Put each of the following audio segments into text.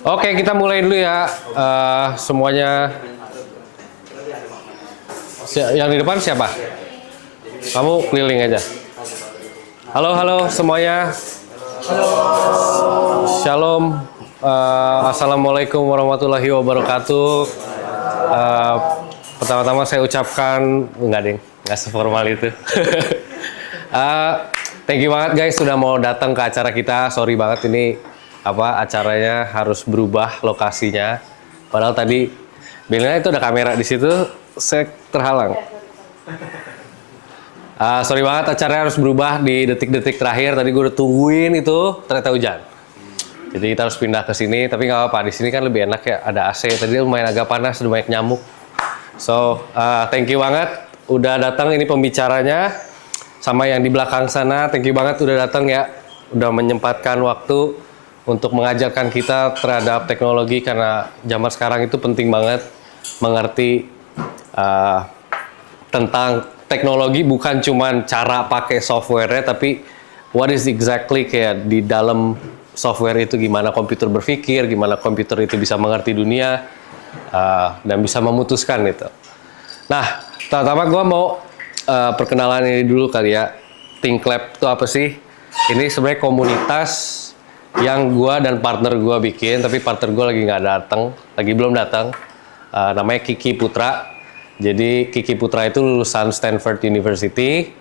Oke, kita mulai dulu ya. Semuanya. Yang di depan siapa? Kamu keliling aja. Halo, halo semuanya. Shalom. Assalamualaikum warahmatullahi wabarakatuh. Pertama-tama saya ucapkan, nggak seformal itu. Thank you banget guys sudah mau datang ke acara kita. Sorry banget ini acaranya harus berubah lokasinya. Padahal tadi bilangnya itu ada kamera di situ, saya terhalang. Sorry banget acaranya harus berubah di detik-detik terakhir. Tadi gue udah tungguin itu, ternyata hujan. Jadi kita harus pindah ke sini, tapi nggak apa-apa. Di sini kan lebih enak ya, ada AC. Tadi lumayan agak panas, udah banyak nyamuk. So, thank you banget udah datang ini pembicaranya. Sama yang di belakang sana, thank you banget udah datang ya. Udah menyempatkan waktu untuk mengajarkan kita terhadap teknologi, karena zaman sekarang itu penting banget mengerti tentang teknologi, bukan cuman cara pakai software-nya, tapi what is exactly kayak di dalam software itu, gimana komputer berpikir, gimana komputer itu bisa mengerti dunia, dan bisa memutuskan itu. Nah, pertama gue mau perkenalan ini dulu kali ya. ThinkLab itu apa sih? Ini sebenarnya komunitas yang gue dan partner gue bikin, tapi partner gue lagi belum datang. Namanya Kiki Putra. Jadi Kiki Putra itu lulusan Stanford University.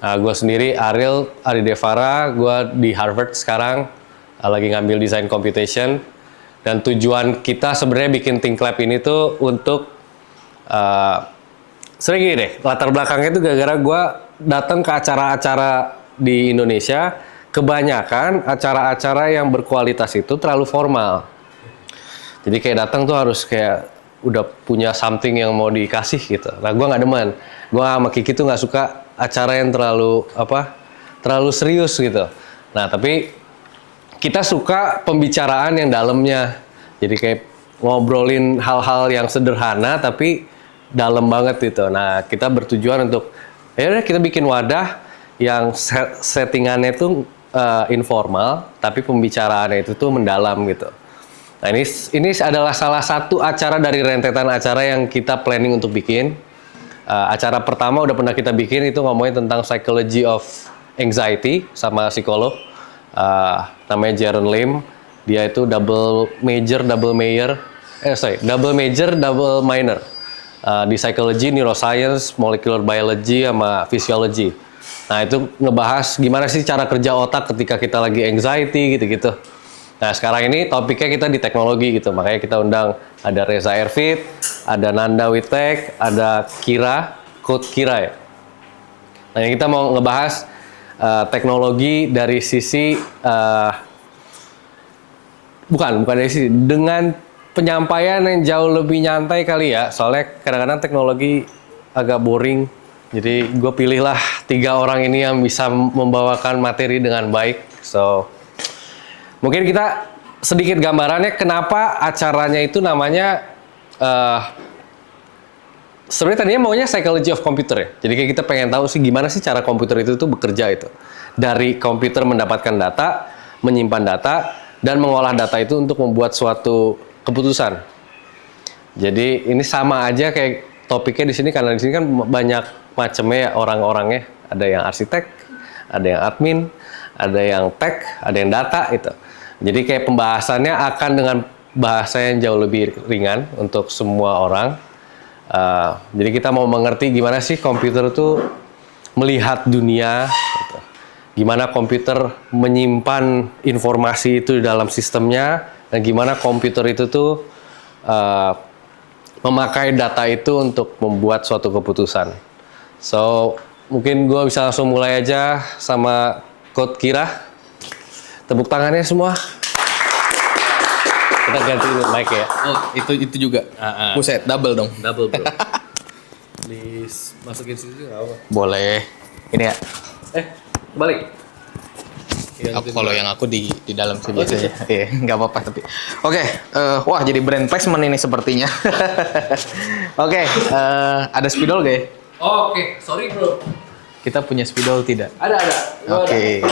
Gue sendiri Ariel Aridevara, gue di Harvard sekarang, lagi ngambil design computation. Dan tujuan kita sebenarnya bikin ThinkLab ini tuh untuk sering gini deh, latar belakangnya itu gara-gara gue datang ke acara-acara di Indonesia, kebanyakan acara-acara yang berkualitas itu terlalu formal. Jadi kayak datang tuh harus kayak udah punya something yang mau dikasih gitu. Nah gue nggak demen, gue sama Kiki tuh nggak suka acara yang terlalu serius gitu. Nah tapi kita suka pembicaraan yang dalamnya. Jadi kayak ngobrolin hal-hal yang sederhana tapi dalam banget gitu. Nah, kita bertujuan untuk ya udah kita bikin wadah yang settingannya itu informal, tapi pembicaraannya itu tuh mendalam gitu. Nah, ini adalah salah satu acara dari rentetan acara yang kita planning untuk bikin. Acara pertama udah pernah kita bikin, itu ngomongin tentang psychology of anxiety sama psikolog. Namanya Jaron Lim. Dia itu double major, double minor. Di psychology, neuroscience, molecular biology, sama physiology. Nah itu ngebahas gimana sih cara kerja otak ketika kita lagi anxiety gitu-gitu. Nah sekarang ini topiknya kita di teknologi gitu, makanya kita undang ada Reza Ervit, ada Nanda Witek, ada Code Kira ya. Nah kita mau ngebahas teknologi dari sisi bukan dari sisi dengan penyampaian yang jauh lebih nyantai kali ya, soalnya kadang-kadang teknologi agak boring. Jadi gue pilihlah 3 orang ini yang bisa membawakan materi dengan baik. So, mungkin kita sedikit gambarannya kenapa acaranya itu namanya sebenarnya tadinya maunya psychology of computer ya. Jadi kayak kita pengen tahu sih gimana sih cara komputer itu tuh bekerja itu. Dari komputer mendapatkan data, menyimpan data, dan mengolah data itu untuk membuat suatu keputusan. Jadi ini sama aja kayak topiknya di sini, karena di sini kan banyak macamnya ya orang-orangnya. Ada yang arsitek, ada yang admin, ada yang tech, ada yang data itu. Jadi kayak pembahasannya akan dengan bahasa yang jauh lebih ringan untuk semua orang. Jadi kita mau mengerti gimana sih komputer itu melihat dunia, gitu. Gimana komputer menyimpan informasi itu di dalam sistemnya, dan gimana komputer itu tuh memakai data itu untuk membuat suatu keputusan. So, mungkin gue bisa langsung mulai aja sama Code Kira. Tepuk tangannya semua. Kita ganti mic ya. Oh, itu juga. Buset, double dong. Double bro. Please, masukin situ nggak apa? Boleh. Ini ya. Balik. Kalau yang aku di dalam sih biasanya. Iya, nggak apa-apa tapi. Oke, wah jadi brand placement ini sepertinya. Oke, ada spidol gak ya? Oh, oke. Sorry bro. Kita punya spidol tidak? Ada. Oke.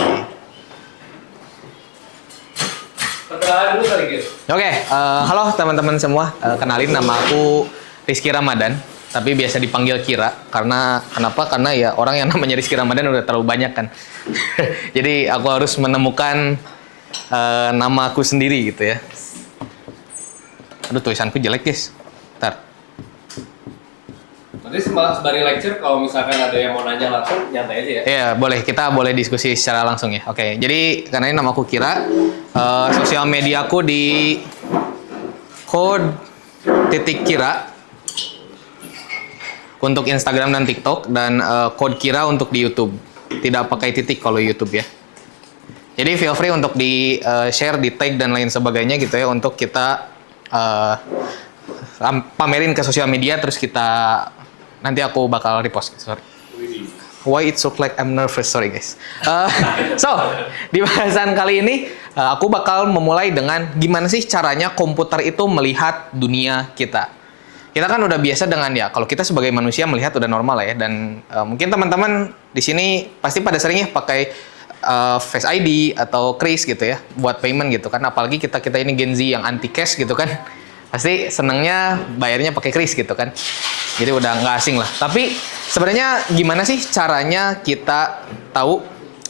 Perkenalan dulu kali gitu. Oke, halo teman-teman semua. Kenalin, nama aku Rizky Ramadan, tapi biasa dipanggil Kira. Kenapa? Karena ya orang yang namanya Rizky Ramadan udah terlalu banyak kan. Jadi aku harus menemukan nama aku sendiri gitu ya. Aduh, tulisanku jelek guys. Ntar. Nanti sembari lecture kalau misalkan ada yang mau nanya langsung nyantai aja ya. Iya, boleh. Kita boleh diskusi secara langsung ya. Oke, jadi karena ini nama aku Kira, sosial media aku di code.kira untuk Instagram dan TikTok, dan code Kira untuk di YouTube. Tidak pakai titik kalau YouTube ya. Jadi feel free untuk di share, di tag dan lain sebagainya gitu ya, untuk kita pamerin ke sosial media, terus kita nanti aku bakal repost. Sorry. Why it look like I'm nervous? Sorry guys. So, di bahasan kali ini aku bakal memulai dengan gimana sih caranya komputer itu melihat dunia kita. Kita kan udah biasa dengan ya, kalau kita sebagai manusia melihat udah normal lah ya, dan mungkin teman-teman di sini pasti pada seringnya pakai Face ID atau Kris gitu ya buat payment gitu kan. Apalagi kita ini Gen Z yang anti cash gitu kan. Pasti senengnya bayarnya pakai Kris gitu kan. Jadi udah nggak asing lah. Tapi sebenarnya gimana sih caranya kita tahu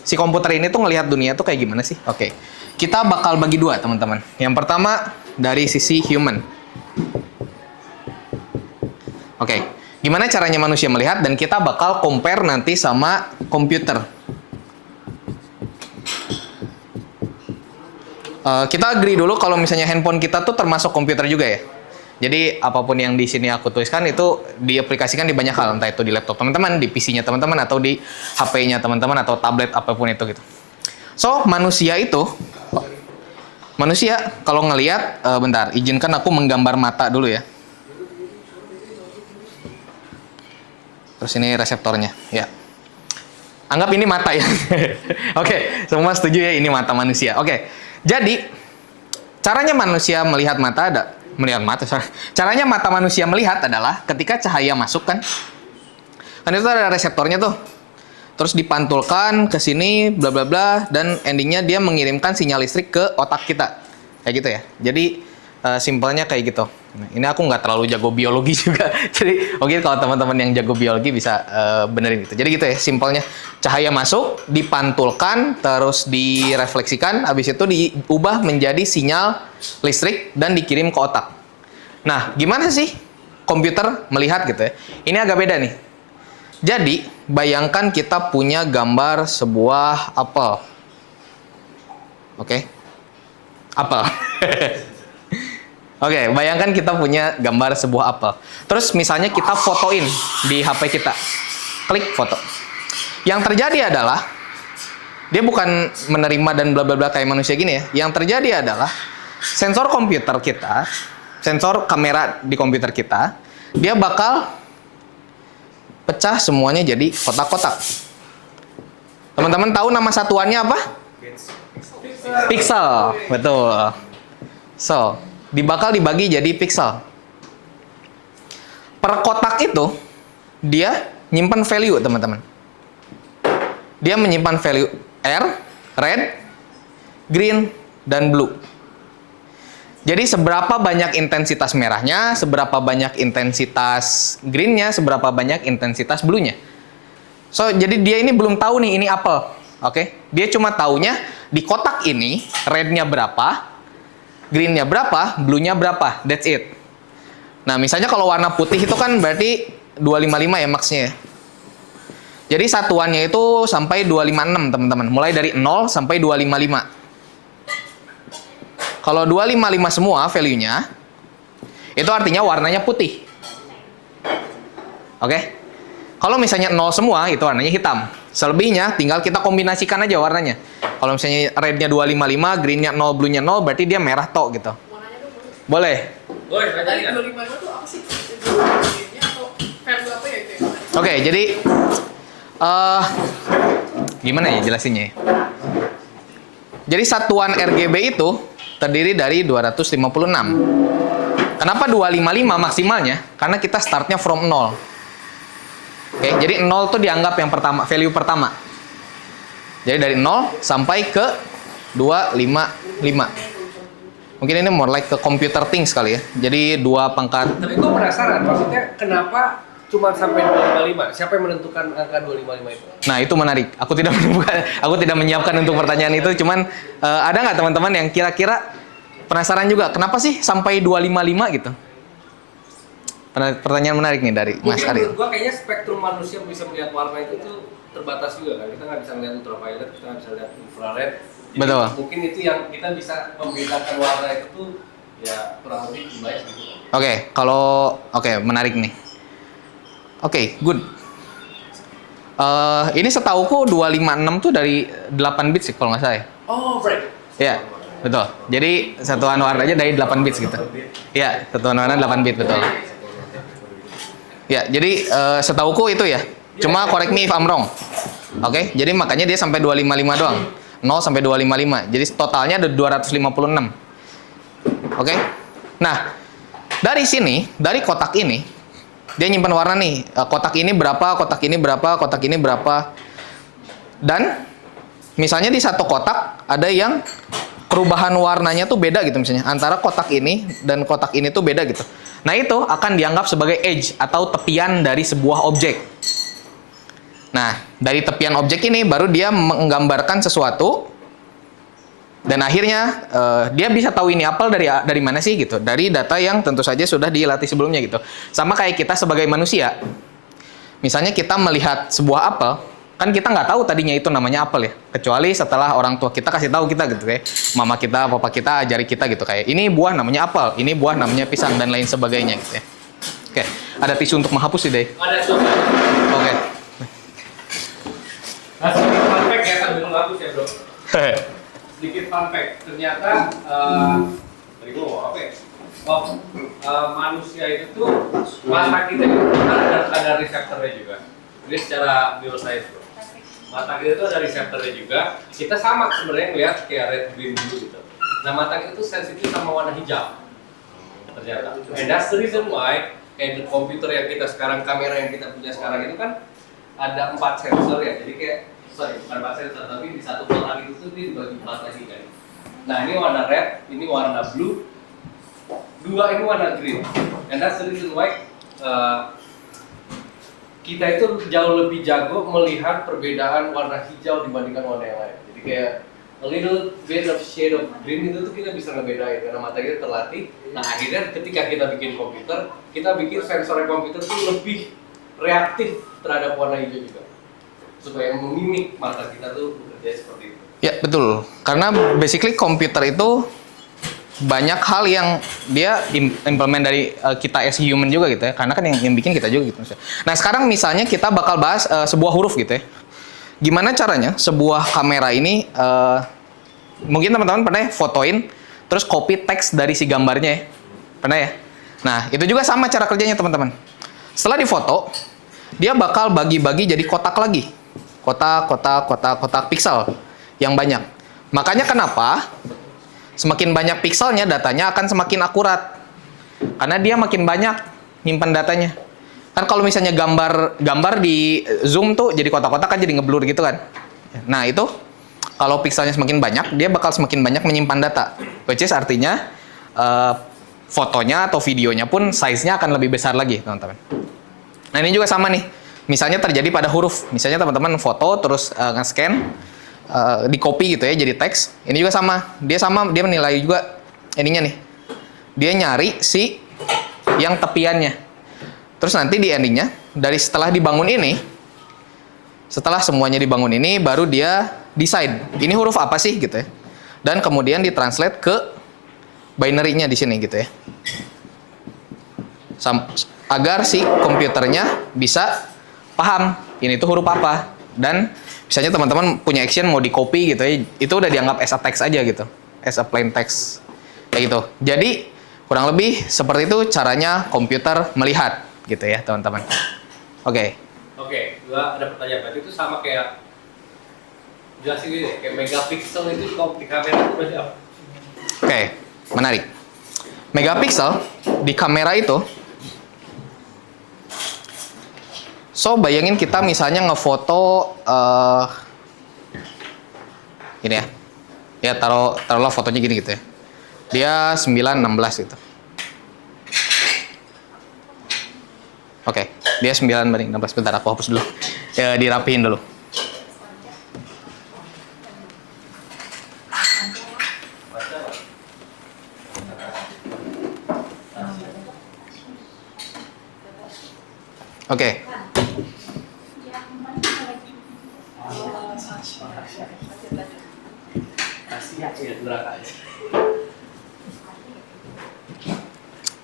si komputer ini tuh ngelihat dunia tuh kayak gimana sih? Oke. Kita bakal bagi dua, teman-teman. Yang pertama dari sisi human. Oke. Gimana caranya manusia melihat, dan kita bakal compare nanti sama komputer. Kita agree dulu kalau misalnya handphone kita tuh termasuk komputer juga ya. Jadi apapun yang di sini aku tuliskan itu diaplikasikan di banyak hal, entah itu di laptop teman-teman, di PC-nya teman-teman, atau di HP-nya teman-teman, atau tablet apapun itu gitu. So, manusia kalau ngelihat, bentar, izinkan aku menggambar mata dulu ya. Terus ini reseptornya, ya. Anggap ini mata ya. Oke, semua setuju ya, ini mata manusia. Oke. Jadi, caranya manusia melihat caranya mata manusia melihat adalah ketika cahaya masuk kan itu ada reseptornya tuh. Terus dipantulkan ke sini, bla bla bla, dan endingnya dia mengirimkan sinyal listrik ke otak kita. Kayak gitu ya. Jadi, simpelnya kayak gitu. Nah, ini aku nggak terlalu jago biologi juga. Jadi mungkin kalau teman-teman yang jago biologi bisa benerin gitu. Jadi gitu ya, simpelnya. Cahaya masuk, dipantulkan, terus direfleksikan, habis itu diubah menjadi sinyal listrik dan dikirim ke otak. Nah, gimana sih komputer melihat gitu ya? Ini agak beda nih. Jadi, bayangkan kita punya gambar sebuah apel. Oke? Apel. Oke, bayangkan kita punya gambar sebuah apel. Terus misalnya kita fotoin di HP kita. Klik foto. Yang terjadi adalah dia bukan menerima dan bla bla bla kayak manusia gini ya. Yang terjadi adalah sensor komputer kita, sensor kamera di komputer kita, dia bakal pecah semuanya jadi kotak-kotak. Teman-teman tahu nama satuannya apa? Pixel. Betul. So, bakal dibagi jadi pixel. Per kotak itu dia nyimpan value, teman-teman. Dia menyimpan value R, red, green, dan blue. Jadi seberapa banyak intensitas merahnya, seberapa banyak intensitas greennya, seberapa banyak intensitas blue-nya. So, jadi dia ini belum tahu nih ini apel. Oke? Dia cuma taunya di kotak ini red-nya berapa, green-nya berapa, blue-nya berapa. That's it. Nah, misalnya kalau warna putih itu kan berarti 255 ya max-nya ya. Jadi satuannya itu sampai 256, teman-teman. Mulai dari 0 sampai 255. Kalau 255 semua value-nya, itu artinya warnanya putih. Oke? Kalau misalnya 0 semua, itu warnanya hitam. Selebihnya tinggal kita kombinasikan aja warnanya. Kalau misalnya red-nya 255, green-nya 0, blue-nya 0, berarti dia merah tok gitu. Boleh? Boleh, tadi 255 itu apa sih? Greennya atau value apa ya itu ya? Oke, jadi gimana ya jelasinnya? Jadi satuan RGB itu terdiri dari 256. Kenapa 255 maksimalnya? Karena kita startnya from 0. Oke, jadi 0 tuh dianggap yang pertama, value pertama. Jadi dari 0 sampai ke 255. Mungkin ini more like ke computer things kali ya. Jadi 2 pangkat. Tapi gue penasaran, maksudnya kenapa cuma sampai 255? Siapa yang menentukan angka 255 itu? Nah itu menarik. Aku tidak menyiapkan untuk pertanyaan itu. Cuman ada nggak teman-teman yang kira-kira penasaran juga kenapa sih sampai 255 gitu? Pertanyaan menarik nih dari Mas Ariel. Gue kayaknya spektrum manusia bisa melihat warna itu tuh terbatas juga kan. Kita nggak bisa melihat ultraviolet, kita nggak bisa lihat infrared. Jadi Betul. mungkin itu yang kita bisa membedakan warna itu tuh ya kurang lebih jumlahnya segitu. Oke, menarik nih. Oke, good. Ini setauku 256 tuh dari 8 bits sih kalau nggak salah ya. Oh, right. Iya, betul. Jadi satuan warnanya dari 8 bits gitu. Iya, satuan warna 8 bit betul. Ya, jadi setauku itu ya. Cuma correct me if I'm wrong. Oke, jadi makanya dia sampai 255 doang. 0 sampai 255. Jadi totalnya ada 256. Oke. Nah, dari sini, dari kotak ini, dia nyimpan warna nih. Kotak ini berapa, kotak ini berapa, kotak ini berapa. Dan misalnya di satu kotak ada yang perubahan warnanya tuh beda gitu misalnya. Antara kotak ini dan kotak ini tuh beda gitu. Nah itu akan dianggap sebagai edge atau tepian dari sebuah objek. Nah dari tepian objek ini baru dia menggambarkan sesuatu. Dan akhirnya dia bisa tahu ini apel dari mana sih gitu. Dari data yang tentu saja sudah dilatih sebelumnya gitu. Sama kayak kita sebagai manusia. Misalnya kita melihat sebuah apel, kan kita nggak tahu tadinya itu namanya apel ya. Kecuali setelah orang tua kita kasih tahu kita gitu ya. Mama kita, papa kita ajari kita gitu kayak ini buah namanya apel, ini buah namanya pisang dan lain sebagainya gitu ya. Oke, ada tisu untuk menghapus sih deh. Ada coba. Oke. Nah, sedikit fun fact ya sambil menghapus ya bro. Sedikit fun fact. Ternyata tadi gua mau apa ya? Manusia itu tuh mata kita itu kan ada reseptornya juga. Jadi secara bioscience bro. Mata kita itu ada reseptornya juga. Kita sama sebenarnya ngeliat kayak red, green, blue gitu. Nah mata kita tuh sensitif sama warna hijau. Ternyata. And that's the reason why kayak di komputer yang kita sekarang, kamera yang kita punya sekarang itu kan ada 4 sensor ya. Jadi kayak bukan 4 sensor, tapi di satu kotak itu tuh dia dibagi 4 lagi kan. Nah ini warna red, ini warna blue, 2 ini warna green. And that's the reason why kita itu jauh lebih jago melihat perbedaan warna hijau dibandingkan warna yang lain. Jadi kayak a little bit of shade of green itu tuh kita bisa ngebedain karena mata kita terlatih. Nah akhirnya ketika kita bikin komputer, kita bikin sensor komputer tuh lebih reaktif terhadap warna hijau juga supaya memimik mata kita tuh bekerja seperti itu. Ya betul. Karena basically komputer itu banyak hal yang dia implement dari kita as human juga gitu ya. Karena kan yang bikin kita juga gitu. Nah sekarang misalnya kita bakal bahas sebuah huruf gitu ya. Gimana caranya sebuah kamera ini, mungkin teman-teman pernah ya fotoin, terus copy teks dari si gambarnya ya. Pernah ya? Nah itu juga sama cara kerjanya teman-teman. Setelah difoto, dia bakal bagi-bagi jadi kotak lagi. Kotak pixel yang banyak. Makanya kenapa semakin banyak pixelnya, datanya akan semakin akurat. Karena dia makin banyak nyimpan datanya. Kan kalau misalnya gambar di zoom tuh jadi kotak-kotak kan jadi ngeblur gitu kan. Nah itu kalau pixelnya semakin banyak, dia bakal semakin banyak menyimpan data. Which is artinya fotonya atau videonya pun size-nya akan lebih besar lagi teman-teman. Nah ini juga sama nih. Misalnya terjadi pada huruf. Misalnya teman-teman foto terus nge-scan, di copy gitu ya jadi teks. Ini juga sama. Dia menilai juga ininya nih. Dia nyari si yang tepiannya. Terus nanti di endingnya dari setelah dibangun ini, setelah semuanya dibangun ini baru dia decide ini huruf apa sih gitu ya. Dan kemudian ditranslate ke binary-nya di sini gitu ya. Agar si komputernya bisa paham ini tuh huruf apa. Dan misalnya teman-teman punya action mau di copy gitu ya, itu udah dianggap as a text aja gitu, as a plain text kayak gitu. Jadi kurang lebih seperti itu caranya komputer melihat gitu ya teman-teman. Oke, Gua ada pertanyaan. Berarti itu sama kayak jelasin gitu ya, kayak megapiksel itu di kamera itu berarti apa? Oke, menarik. Megapiksel di kamera itu, so bayangin kita misalnya ngefoto ini ya taruhlah fotonya gini gitu ya. Dia 9:16 gitu. Oke, dia 9:16. Bentar, aku hapus dulu. Ya, dirapihin dulu. Oke.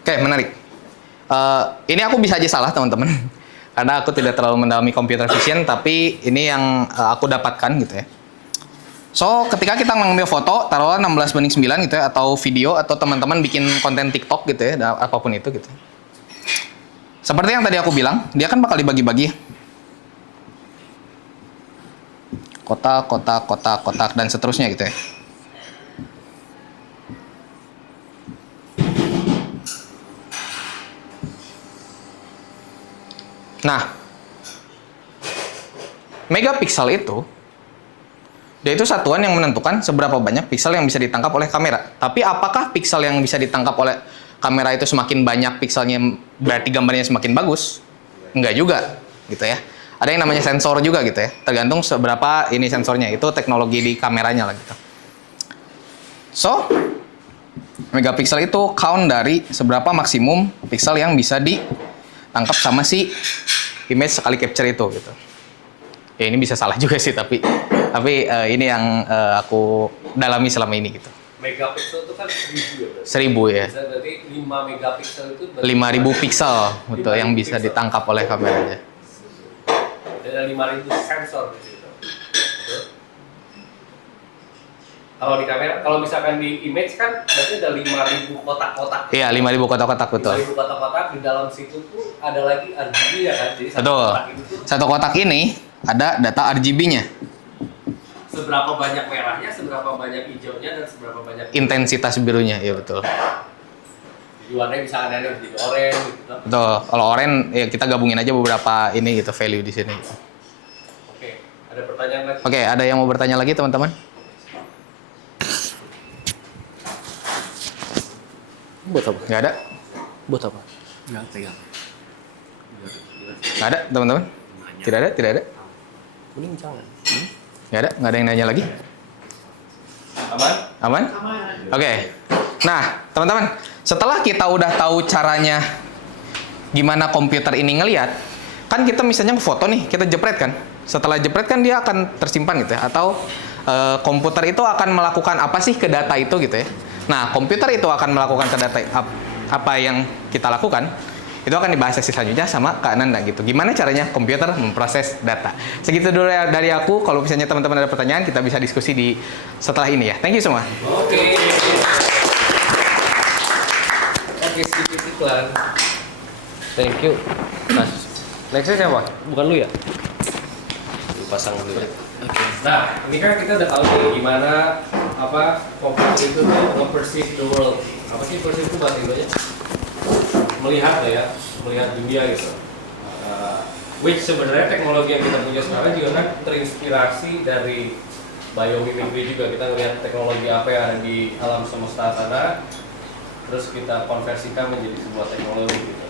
Oke, menarik. Ini aku bisa aja salah, teman-teman. Karena aku tidak terlalu mendalami computer vision, tapi ini yang aku dapatkan gitu ya. So, ketika kita mengambil foto, taruhlah 16:9 gitu ya, atau video, atau teman-teman bikin konten TikTok gitu ya, apapun itu gitu. Seperti yang tadi aku bilang, dia kan bakal dibagi-bagi. Kotak, kotak, kotak, kotak, dan seterusnya gitu ya. Nah, megapiksel itu, dia itu satuan yang menentukan seberapa banyak piksel yang bisa ditangkap oleh kamera. Tapi apakah piksel yang bisa ditangkap oleh kamera itu semakin banyak pikselnya berarti gambarnya semakin bagus? Enggak juga, gitu ya. Ada yang namanya sensor juga gitu ya. Tergantung seberapa ini sensornya. Itu teknologi di kameranya lah gitu. So, megapiksel itu count dari seberapa maksimum piksel yang bisa ditangkap sama si image sekali capture itu gitu. Ya ini bisa salah juga sih tapi ini yang aku dalami selama ini gitu. Megapiksel itu kan 1000 ya berarti. 1000 ya. Berarti 5 megapiksel itu 5000 piksel betul yang bisa ditangkap oleh kameranya. Ada 5000 sensor di situ. Kalau di kamera, kalau misalkan di image kan berarti ada 5000 kotak-kotak. Iya, 5000 kotak-kotak betul. 5000 kotak-kotak di dalam situ tuh ada lagi RGB ya kan. Jadi Betul. Satu kotak ini ada data RGB-nya. Seberapa banyak merahnya, seberapa banyak hijaunya, dan seberapa banyak Intensitas birunya, ya betul. jadi warnanya bisa aneh-aneh jadi orange gitu. Betul. Kalau oranye ya kita gabungin aja beberapa ini gitu value di sini. Oke, ada pertanyaan lagi? Oke, ada yang mau bertanya lagi teman-teman? Buat apa? Nggak ada? Buat apa? Nggak pegang. Nggak ada teman-teman? Tidak ada? Tidak ada? Mending jangan. Nggak ada? Nggak ada yang nanya lagi? Aman? Aman? Oke. Nah, teman-teman, setelah kita udah tahu caranya gimana komputer ini ngelihat, kan kita misalnya foto nih, kita jepret kan. Setelah jepret kan dia akan tersimpan gitu ya, atau komputer itu akan melakukan apa sih ke data itu gitu ya. Nah, komputer itu akan melakukan ke data apa yang kita lakukan. Itu akan dibahas sesi selanjutnya sama Kak Nanda gitu. Gimana caranya komputer memproses data. Segitu dulu ya dari aku. Kalau misalnya teman-teman ada pertanyaan, kita bisa diskusi di setelah ini ya. Thank you semua. Oke. Oke, sedikit iklan. Thank you. Nah, nextnya siapa? Bukan lu ya? Lu pasang dulu ya. Oke. Nah, ini kan kita udah tahu nih gimana komputer itu tuh nge-perceive the world. Apa sih perceive itu bahasa Indonesia? Melihat ya, melihat dunia gitu. Which sebenarnya teknologi yang kita punya sekarang juga kan terinspirasi dari biomimicry juga. Kita ngelihat teknologi apa yang ada di alam semesta sana, terus kita konversikan menjadi sebuah teknologi gitu.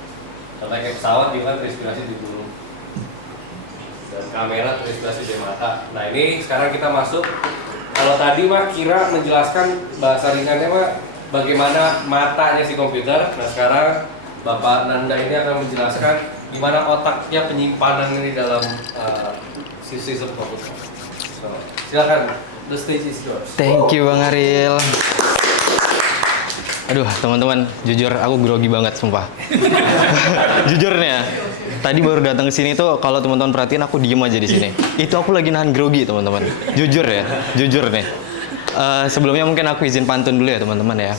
Contohnya kayak pesawat juga kan terinspirasi di burung, dan kamera terinspirasi dari mata. Nah ini sekarang kita masuk. Kalau tadi mah Kira menjelaskan bahasa ringannya mah bagaimana matanya si komputer. Nah sekarang Bapak Nanda ini akan menjelaskan gimana otaknya penyimpanan ini dalam sistem komputer. So, silakan, the stage is yours. Thank you Bang Ariel. Aduh teman-teman, jujur aku grogi banget sumpah. Jujur nih ya, tadi baru datang ke sini tuh kalau teman-teman perhatiin aku diem aja di sini. Itu aku lagi nahan grogi teman-teman. Jujur ya, jujur nih. Sebelumnya mungkin aku izin pantun dulu ya teman-teman ya.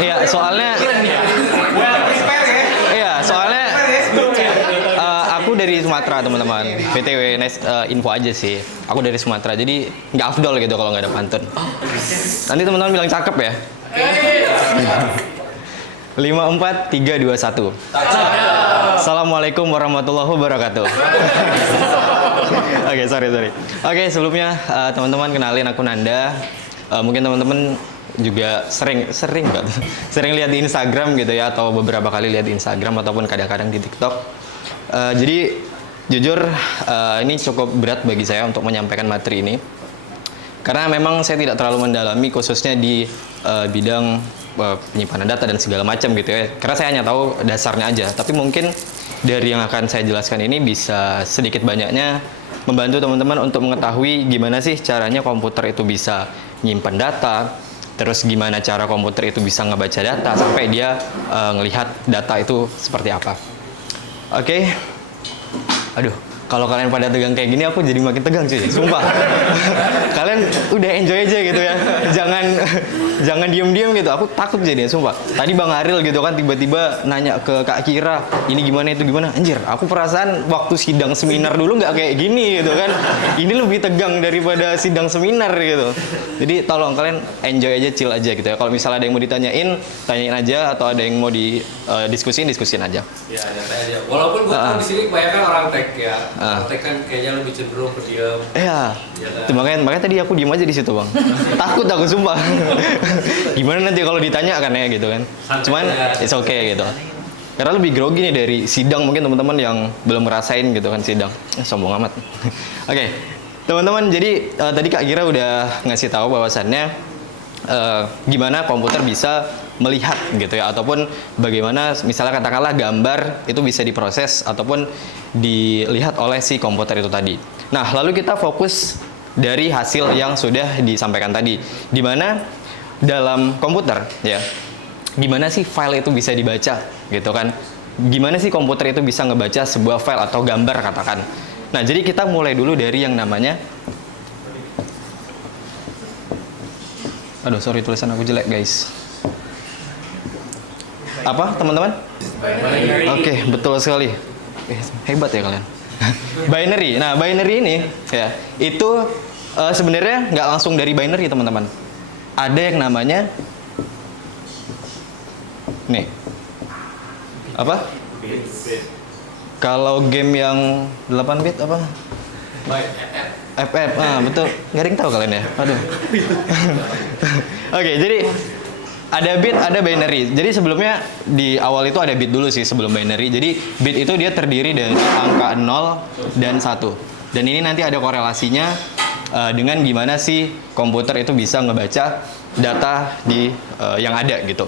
Iya soalnya. Iya soalnya. Aku dari Sumatera teman-teman. BTW info aja sih. Aku dari Sumatera, jadi nggak afdol gitu kalau nggak ada pantun. Nanti teman-teman bilang cakep ya. 5, 4, 3, 2, 1. Assalamualaikum warahmatullahi wabarakatuh. Oke, sorry. Oke, sebelumnya teman-teman kenalin aku Nanda. Mungkin teman-teman juga sering banget sering lihat di Instagram gitu ya, atau beberapa kali lihat di Instagram ataupun kadang-kadang di TikTok. Jadi jujur ini cukup berat bagi saya untuk menyampaikan materi ini, karena memang saya tidak terlalu mendalami khususnya di bidang penyimpanan data dan segala macam gitu ya. Karena saya hanya tahu dasarnya aja. Tapi mungkin dari yang akan saya jelaskan ini bisa sedikit banyaknya membantu teman-teman untuk mengetahui gimana sih caranya komputer itu bisa nyimpan data, terus gimana cara komputer itu bisa ngebaca data sampai dia ngelihat data itu seperti apa. Oke. Aduh, kalau kalian pada tegang kayak gini aku jadi makin tegang sih, sumpah. Kalian udah enjoy aja gitu ya. Jangan diem-diem gitu. Aku takut jadi, sumpah. Tadi Bang Aril gitu kan tiba-tiba nanya ke Kak Kira, ini gimana itu gimana. Anjir, aku perasaan waktu sidang seminar dulu nggak kayak gini gitu kan. Ini lebih tegang daripada sidang seminar gitu. Jadi tolong kalian enjoy aja, chill aja gitu ya. Kalau misalnya ada yang mau ditanyain, tanyain aja, atau ada yang mau diskusin aja. Ya, nyantai aja. Walaupun gue tahu di sini kebanyakan orang tech ya. Orang tech kan kayaknya lebih cenderung pendiam. Iya. Ya kan? Tuh, makanya tadi aku diem aja di situ, Bang. Takut aku sumpah. Gimana nanti kalau ditanya kan ya gitu kan. Santai Cuman ya. it's okay gitu. Karena lebih grogi nih dari sidang, mungkin teman-teman yang belum ngerasain gitu kan sidang. Sombong amat. Oke. Teman-teman, jadi tadi Kak Gira udah ngasih tahu bahwasannya gimana komputer bisa melihat gitu ya, ataupun bagaimana misalnya katakanlah gambar itu bisa diproses ataupun dilihat oleh si komputer itu tadi. Nah, lalu kita fokus dari hasil yang sudah disampaikan tadi, di mana dalam komputer ya, gimana sih file itu bisa dibaca gitu kan, gimana sih komputer itu bisa ngebaca sebuah file atau gambar katakan. Nah, jadi kita mulai dulu dari yang namanya, aduh sorry tulisan aku jelek guys. Apa teman-teman? Oke, betul sekali. Hebat ya kalian. Binary. Nah, binary ini ya, itu sebenarnya nggak langsung dari binary teman-teman. Ada yang namanya nih. Apa? Kalau game yang 8 bit apa? FF. Betul. Nggak ada yang tahu kalian ya? Aduh. Oke, jadi ada bit, ada binary. Jadi sebelumnya di awal itu ada bit dulu sih sebelum binary. Jadi bit itu dia terdiri dari angka 0 dan 1. Dan ini nanti ada korelasinya dengan gimana sih komputer itu bisa ngebaca data di yang ada gitu.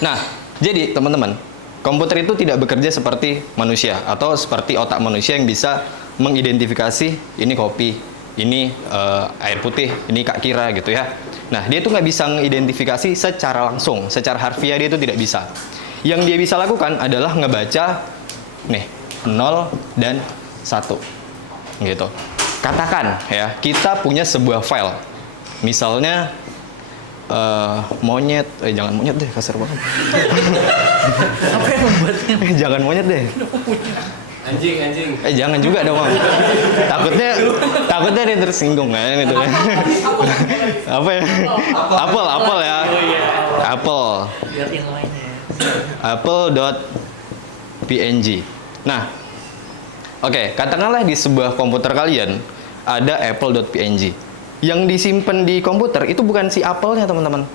Nah, jadi teman-teman, komputer itu tidak bekerja seperti manusia atau seperti otak manusia yang bisa mengidentifikasi ini kopi, ini air putih, ini Kak Kira gitu ya. Nah, dia itu nggak bisa mengidentifikasi secara langsung, secara harfiah dia itu tidak bisa. Yang dia bisa lakukan adalah ngebaca nih 0 dan 1 gitu. Katakan ya, kita punya sebuah file, misalnya monyet, jangan monyet deh, kasar banget. Apa yang membuatnya? Jangan monyet deh. Anjing. Jangan juga dong, Bang. Takutnya dia tersinggung kan gitu kan. Apa ya? Apple ya. Apple. Biar yang lainnya. Apple.png. Nah, oke, katakanlah di sebuah komputer kalian ada apple.png. Yang disimpan di komputer itu bukan si apelnya, teman-teman.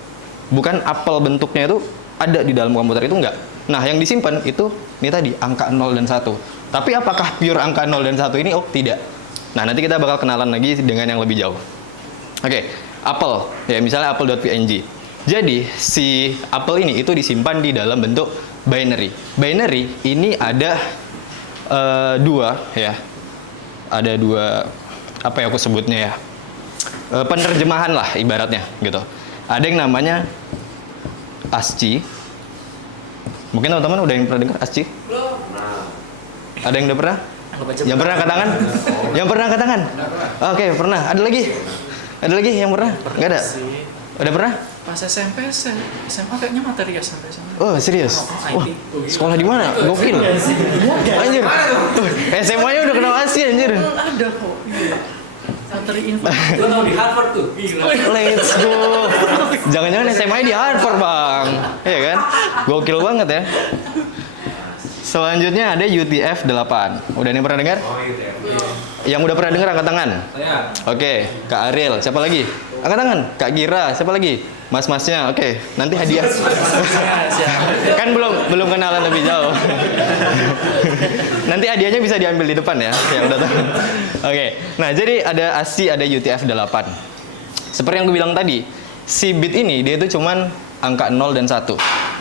Bukan apel bentuknya itu ada di dalam komputer itu enggak. Nah, yang disimpan itu ini tadi angka 0 dan 1. Tapi apakah pure angka 0 dan 1 ini? Oh, tidak. Nah, nanti kita bakal kenalan lagi dengan yang lebih jauh. Oke, Apple. Ya, misalnya apple.png. Jadi, si Apple ini itu disimpan di dalam bentuk binary. Binary ini ada dua ya. Ada dua, apa ya aku sebutnya ya? Penerjemahan lah ibaratnya gitu. Ada yang namanya ASCII. Mungkin teman-teman udah yang pernah dengar ASCII? Ada yang udah pernah? Yang pernah angkat tangan? Yang pernah angkat tangan? Oke, pernah. Ada lagi? Ada lagi yang pernah? Nggak ada? Udah pernah? Pas SMP, SMA kayaknya materi ya sampai SMA. Oh, serius? Wah, sekolah di mana? Gokil. Anjir. SMA-nya udah kenal ASCII anjir. Ada kok. Iya. Materi info. Gue tau di Harvard tuh. Let's go. Jangan-jangan SMA-nya di Harvard, Bang. Iya kan? Gokil banget ya. Selanjutnya ada UTF-8. Udah yang pernah dengar? Oh, UTF. Yang udah pernah dengar angkat tangan. Saya. Oke, Kak Ariel. Siapa lagi? Angkat tangan. Kak Gira, siapa lagi? Mas-masnya. Oke, nanti hadiah. Kan belum kenalan lebih jauh. Nanti hadiahnya bisa diambil di depan ya, yang datang. Oke. Nah, jadi ada ASCII, ada UTF-8. Seperti yang gue bilang tadi, si bit ini dia itu cuman angka 0 dan 1.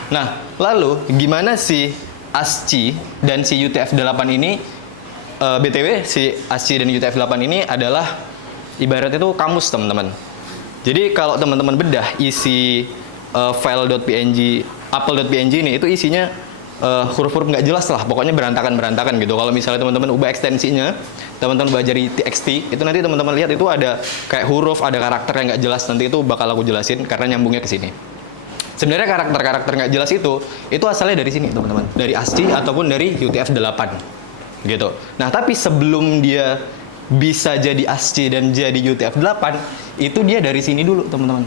Nah, lalu gimana si ASCII dan si UTF-8 ini BTW si ASCII dan UTF-8 ini adalah ibarat itu kamus, teman-teman. Jadi kalau teman-teman bedah isi file.png, apple.png ini itu isinya huruf-huruf nggak jelas lah, pokoknya berantakan gitu. Kalau misalnya teman-teman ubah ekstensinya, teman-teman belajar di txt, itu nanti teman-teman lihat itu ada kayak huruf, ada karakter yang nggak jelas. Nanti itu bakal aku jelasin karena nyambungnya ke sini. Sebenarnya karakter-karakter nggak jelas itu asalnya dari sini, teman-teman, dari ASCII ataupun dari UTF-8 gitu. Nah, tapi sebelum dia bisa jadi ASCII dan jadi UTF-8, itu dia dari sini dulu, teman-teman.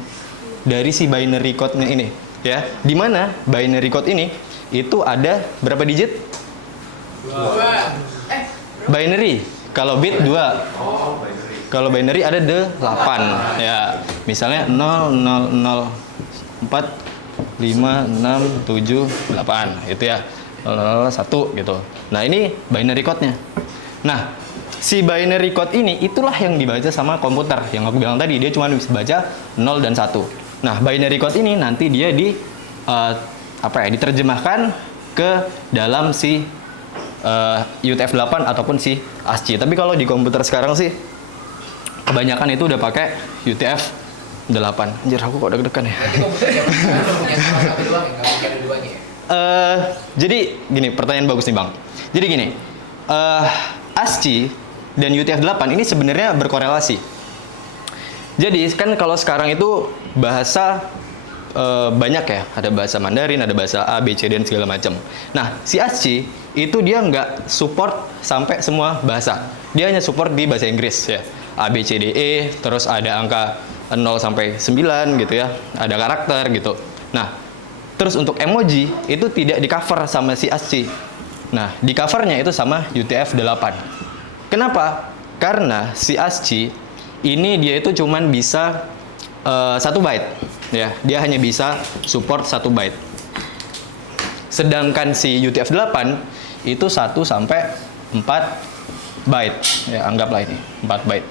Dari si binary code-nya ini, ya. Di mana binary code ini itu ada berapa digit? 2. Binary. Kalau bit 2. Kalau binary ada 8. Ya. Misalnya 0 0 0 4 5 6 7 8 itu ya. 0 0 1 gitu. Nah, ini binary code-nya. Nah, si binary code ini itulah yang dibaca sama komputer. Yang aku bilang tadi, dia cuma bisa baca 0 dan 1. Nah, binary code ini nanti dia diterjemahkan ke dalam si UTF-8 ataupun si ASCII. Tapi kalau di komputer sekarang sih kebanyakan itu udah pakai UTF-8. Anjir, aku kok deg-degan ya. Berarti komputer zaman sekarang punya cuma satu doang ya, nggak mungkin ada duanya ya? Jadi gini, pertanyaan bagus nih Bang. Jadi gini, ASCII dan UTF-8 ini sebenarnya berkorelasi. Jadi kan kalau sekarang itu bahasa banyak ya, ada bahasa Mandarin, ada bahasa A, B, C, dan segala macam. Nah, si ASCII itu dia nggak support sampai semua bahasa. Dia hanya support di bahasa Inggris ya. A, B, C, D, E, terus ada angka 0 sampai 9 gitu ya. Ada karakter gitu. Nah, terus untuk emoji itu tidak di-cover sama si ASCII. Nah, di covernya itu sama UTF-8. Kenapa? Karena si ASCII ini dia itu cuman bisa 1 byte ya, dia hanya bisa support 1 byte. Sedangkan si UTF-8 itu 1 sampai 4 byte ya, anggaplah ini 4 byte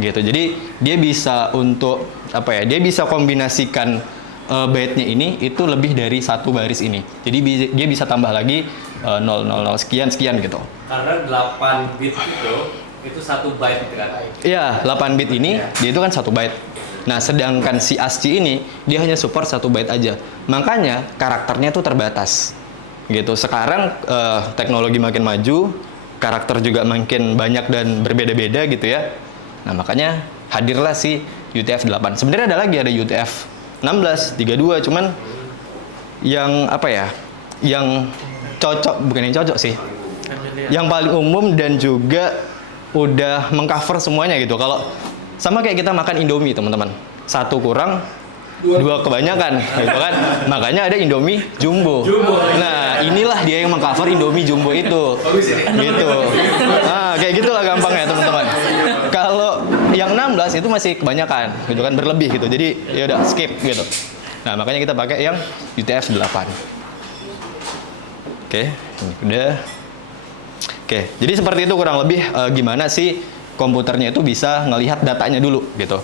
gitu. Jadi dia bisa untuk apa ya, dia bisa kombinasikan byte-nya ini itu lebih dari 1 baris ini. Jadi dia bisa tambah lagi 000 sekian gitu. Karena 8 bit itu 1 byte gitu kan? Iya, 8 bit ini dia itu kan 1 byte. Nah, sedangkan si ASCII ini dia hanya support 1 byte aja. Makanya karakternya tuh terbatas. Gitu. Sekarang teknologi makin maju, karakter juga makin banyak dan berbeda-beda gitu ya. Nah, makanya hadirlah si UTF-8. Sebenarnya ada lagi, ada UTF-16, 32, cuman yang apa ya? Yang cocok, bukan yang cocok sih. Yang paling umum dan juga udah mengcover semuanya gitu. Kalau sama kayak kita makan Indomie, teman-teman. 1 kurang, 2 kebanyakan, gitu kan? Makanya ada Indomie Jumbo. Nah, inilah dia yang mengcover Indomie Jumbo itu. Gitu. Nah, kayak gitulah gampangnya, teman-teman. Kalau yang 16 itu masih kebanyakan, gitu kan, berlebih gitu. Jadi ya udah skip gitu. Nah, makanya kita pakai yang UTF-8. Oke, ini udah. Oke, jadi seperti itu kurang lebih gimana sih komputernya itu bisa ngelihat datanya dulu gitu.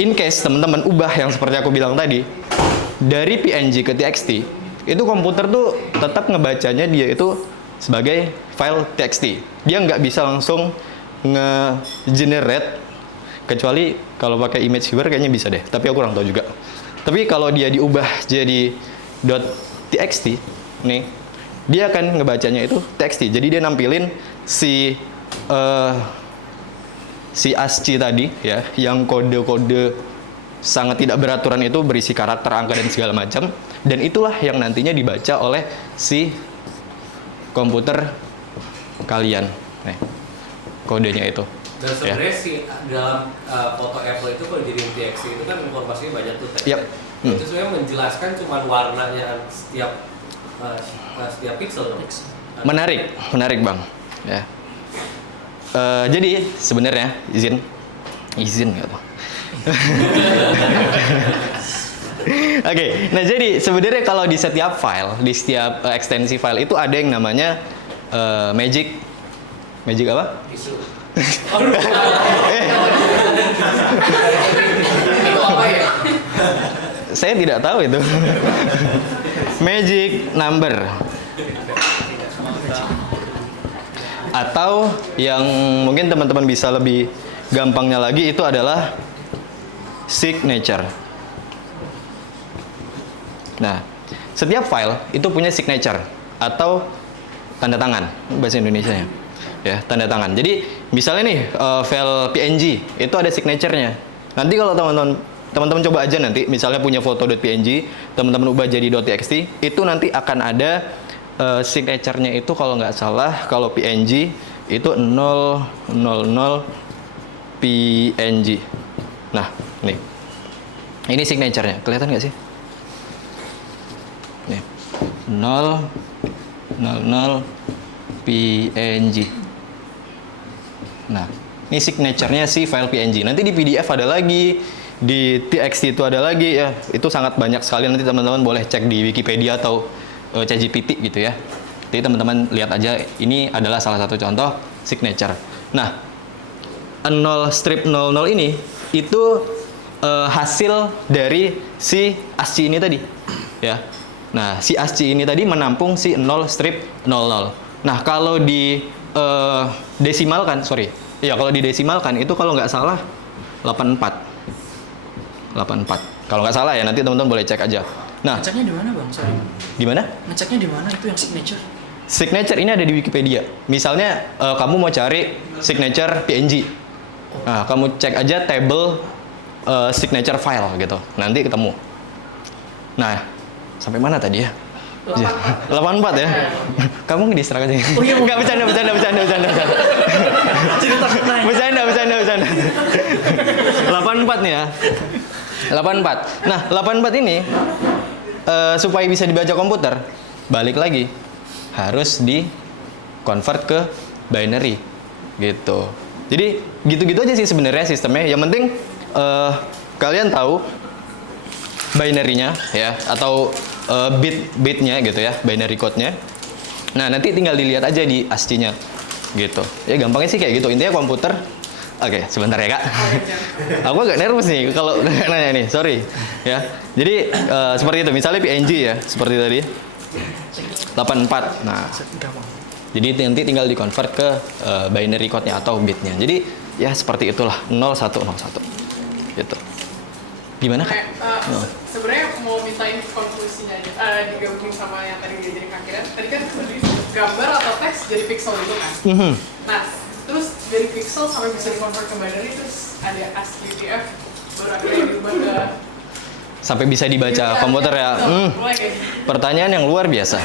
In case teman-teman ubah yang seperti aku bilang tadi dari PNG ke TXT, itu komputer tuh tetap ngebacanya dia itu sebagai file TXT. Dia nggak bisa langsung nge-generate, kecuali kalau pakai image viewer kayaknya bisa deh, tapi aku kurang tahu juga. Tapi kalau dia diubah jadi .txt nih, dia akan ngebacanya itu TXT. Jadi dia nampilin si ASCII tadi ya, yang kode-kode sangat tidak beraturan itu berisi karakter, angka dan segala macam, dan itulah yang nantinya dibaca oleh si komputer kalian. Nih, kodenya itu. Dan sebenarnya si dalam foto Apple itu kalau jadi TXT itu kan informasinya banyak tuh teks. Yep. Itu sebenarnya menjelaskan cuma warnanya setiap pixel. Menarik Bang. Ya. Jadi sebenarnya izin gitu. Oke, nah jadi sebenarnya kalau di setiap file, di setiap ekstensi file itu ada yang namanya magic apa? Itu apa ya? Saya tidak tahu itu. Magic number. Atau yang mungkin teman-teman bisa lebih gampangnya lagi itu adalah signature. Nah, setiap file itu punya signature atau tanda tangan bahasa Indonesianya. Ya, tanda tangan. Jadi, misalnya nih file PNG itu ada signature-nya. Nanti kalau teman-teman coba aja nanti misalnya punya foto.png, teman-teman ubah jadi .txt, itu nanti akan ada signature-nya itu kalau nggak salah kalau PNG itu 000 PNG. Nah, nih. Ini signature-nya. Kelihatan nggak sih? Nih. 000 PNG. Nah, ini signature-nya si file PNG. Nanti di PDF ada lagi, di TXT itu ada lagi ya. Itu sangat banyak sekali, nanti teman-teman boleh cek di Wikipedia atau ChatGPT gitu ya. Jadi teman-teman lihat aja, ini adalah salah satu contoh signature. Nah, 00 ini itu hasil dari si ASCII ini tadi ya. Nah, si ASCII ini tadi menampung si 00. Nah, kalau di desimalkan, kalau didesimalkan itu kalau nggak salah 84. Kalau nggak salah ya, nanti teman-teman boleh cek aja. Nah, ngeceknya di mana bang? Sorry. di mana? Ngeceknya di mana itu yang signature? Signature ini ada di Wikipedia. Misalnya kamu mau cari signature PNG. Nah, kamu cek aja table signature file gitu. Nanti ketemu. Nah, sampai mana tadi ya? 84 ya? Kamu ngedistract aja. Oh iya, Enggak, bercanda. Bercanda. 84 nih ya. 84. Nah, 84 ini supaya bisa dibaca komputer, balik lagi harus di convert ke binary gitu. Jadi gitu-gitu aja sih sebenarnya sistemnya. Yang penting kalian tahu binary-nya ya, atau bit-bitnya gitu ya, binary code-nya. Nah, nanti tinggal dilihat aja di ASCII-nya gitu. Ya gampangnya sih kayak gitu. Intinya komputer. Oke, sebentar ya Kak. Aku agak nervous nih kalau nanya nih, sorry. Ya, jadi seperti itu. Misalnya PNG ya, seperti tadi. 84. Nah, jadi nanti tinggal di-convert ke binary code-nya atau bit-nya. Jadi ya seperti itulah, 0101. Gitu. Gimana Kak? Sebenarnya mau mintain konklusinya aja, digabungin sama yang tadi diajarin Kak Kiran. Tadi kan sebenarnya gambar atau teks jadi pixel itu kan. Nah, terus dari pixel sampai bisa di-convert ke binary, terus ada ASCII PDF, baru akhirnya diubah ke sampai bisa dibaca komputer ya. mulai kayak gitu. Pertanyaan yang luar biasa.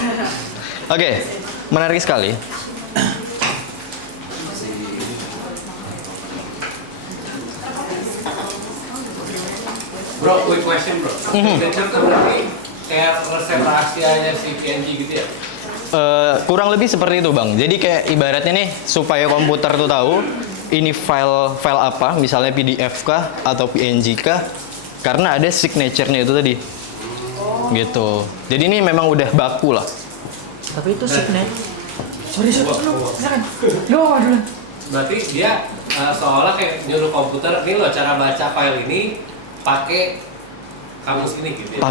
Oke, menarik sekali. Bro, quick question bro. Signature itu berarti kayak resep rahasianya si PNG gitu ya? Kurang lebih seperti itu bang. Jadi kayak ibaratnya nih supaya komputer tuh tahu ini file apa, misalnya PDF kah atau PNG kah, karena ada signature-nya itu tadi. Gitu. Jadi ini memang udah baku lah. Tapi itu signature. Sorry, silakan. Lo dulu. Berarti dia seolah kayak nyuruh komputer, nih loh cara baca file ini pakai kamus ini gitu ya?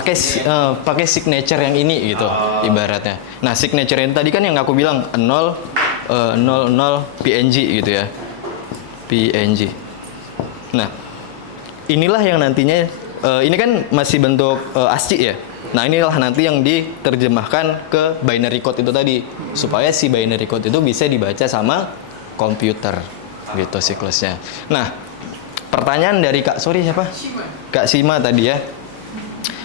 Pakai signature yang ini gitu, ibaratnya. Nah, signature ini tadi kan yang aku bilang 00 PNG gitu ya. PNG. Nah, inilah yang nantinya ini kan masih bentuk ASCII ya. Nah, inilah nanti yang diterjemahkan ke binary code itu tadi supaya si binary code itu bisa dibaca sama komputer gitu siklusnya. Nah, pertanyaan dari Kak siapa? Kak Sima tadi ya.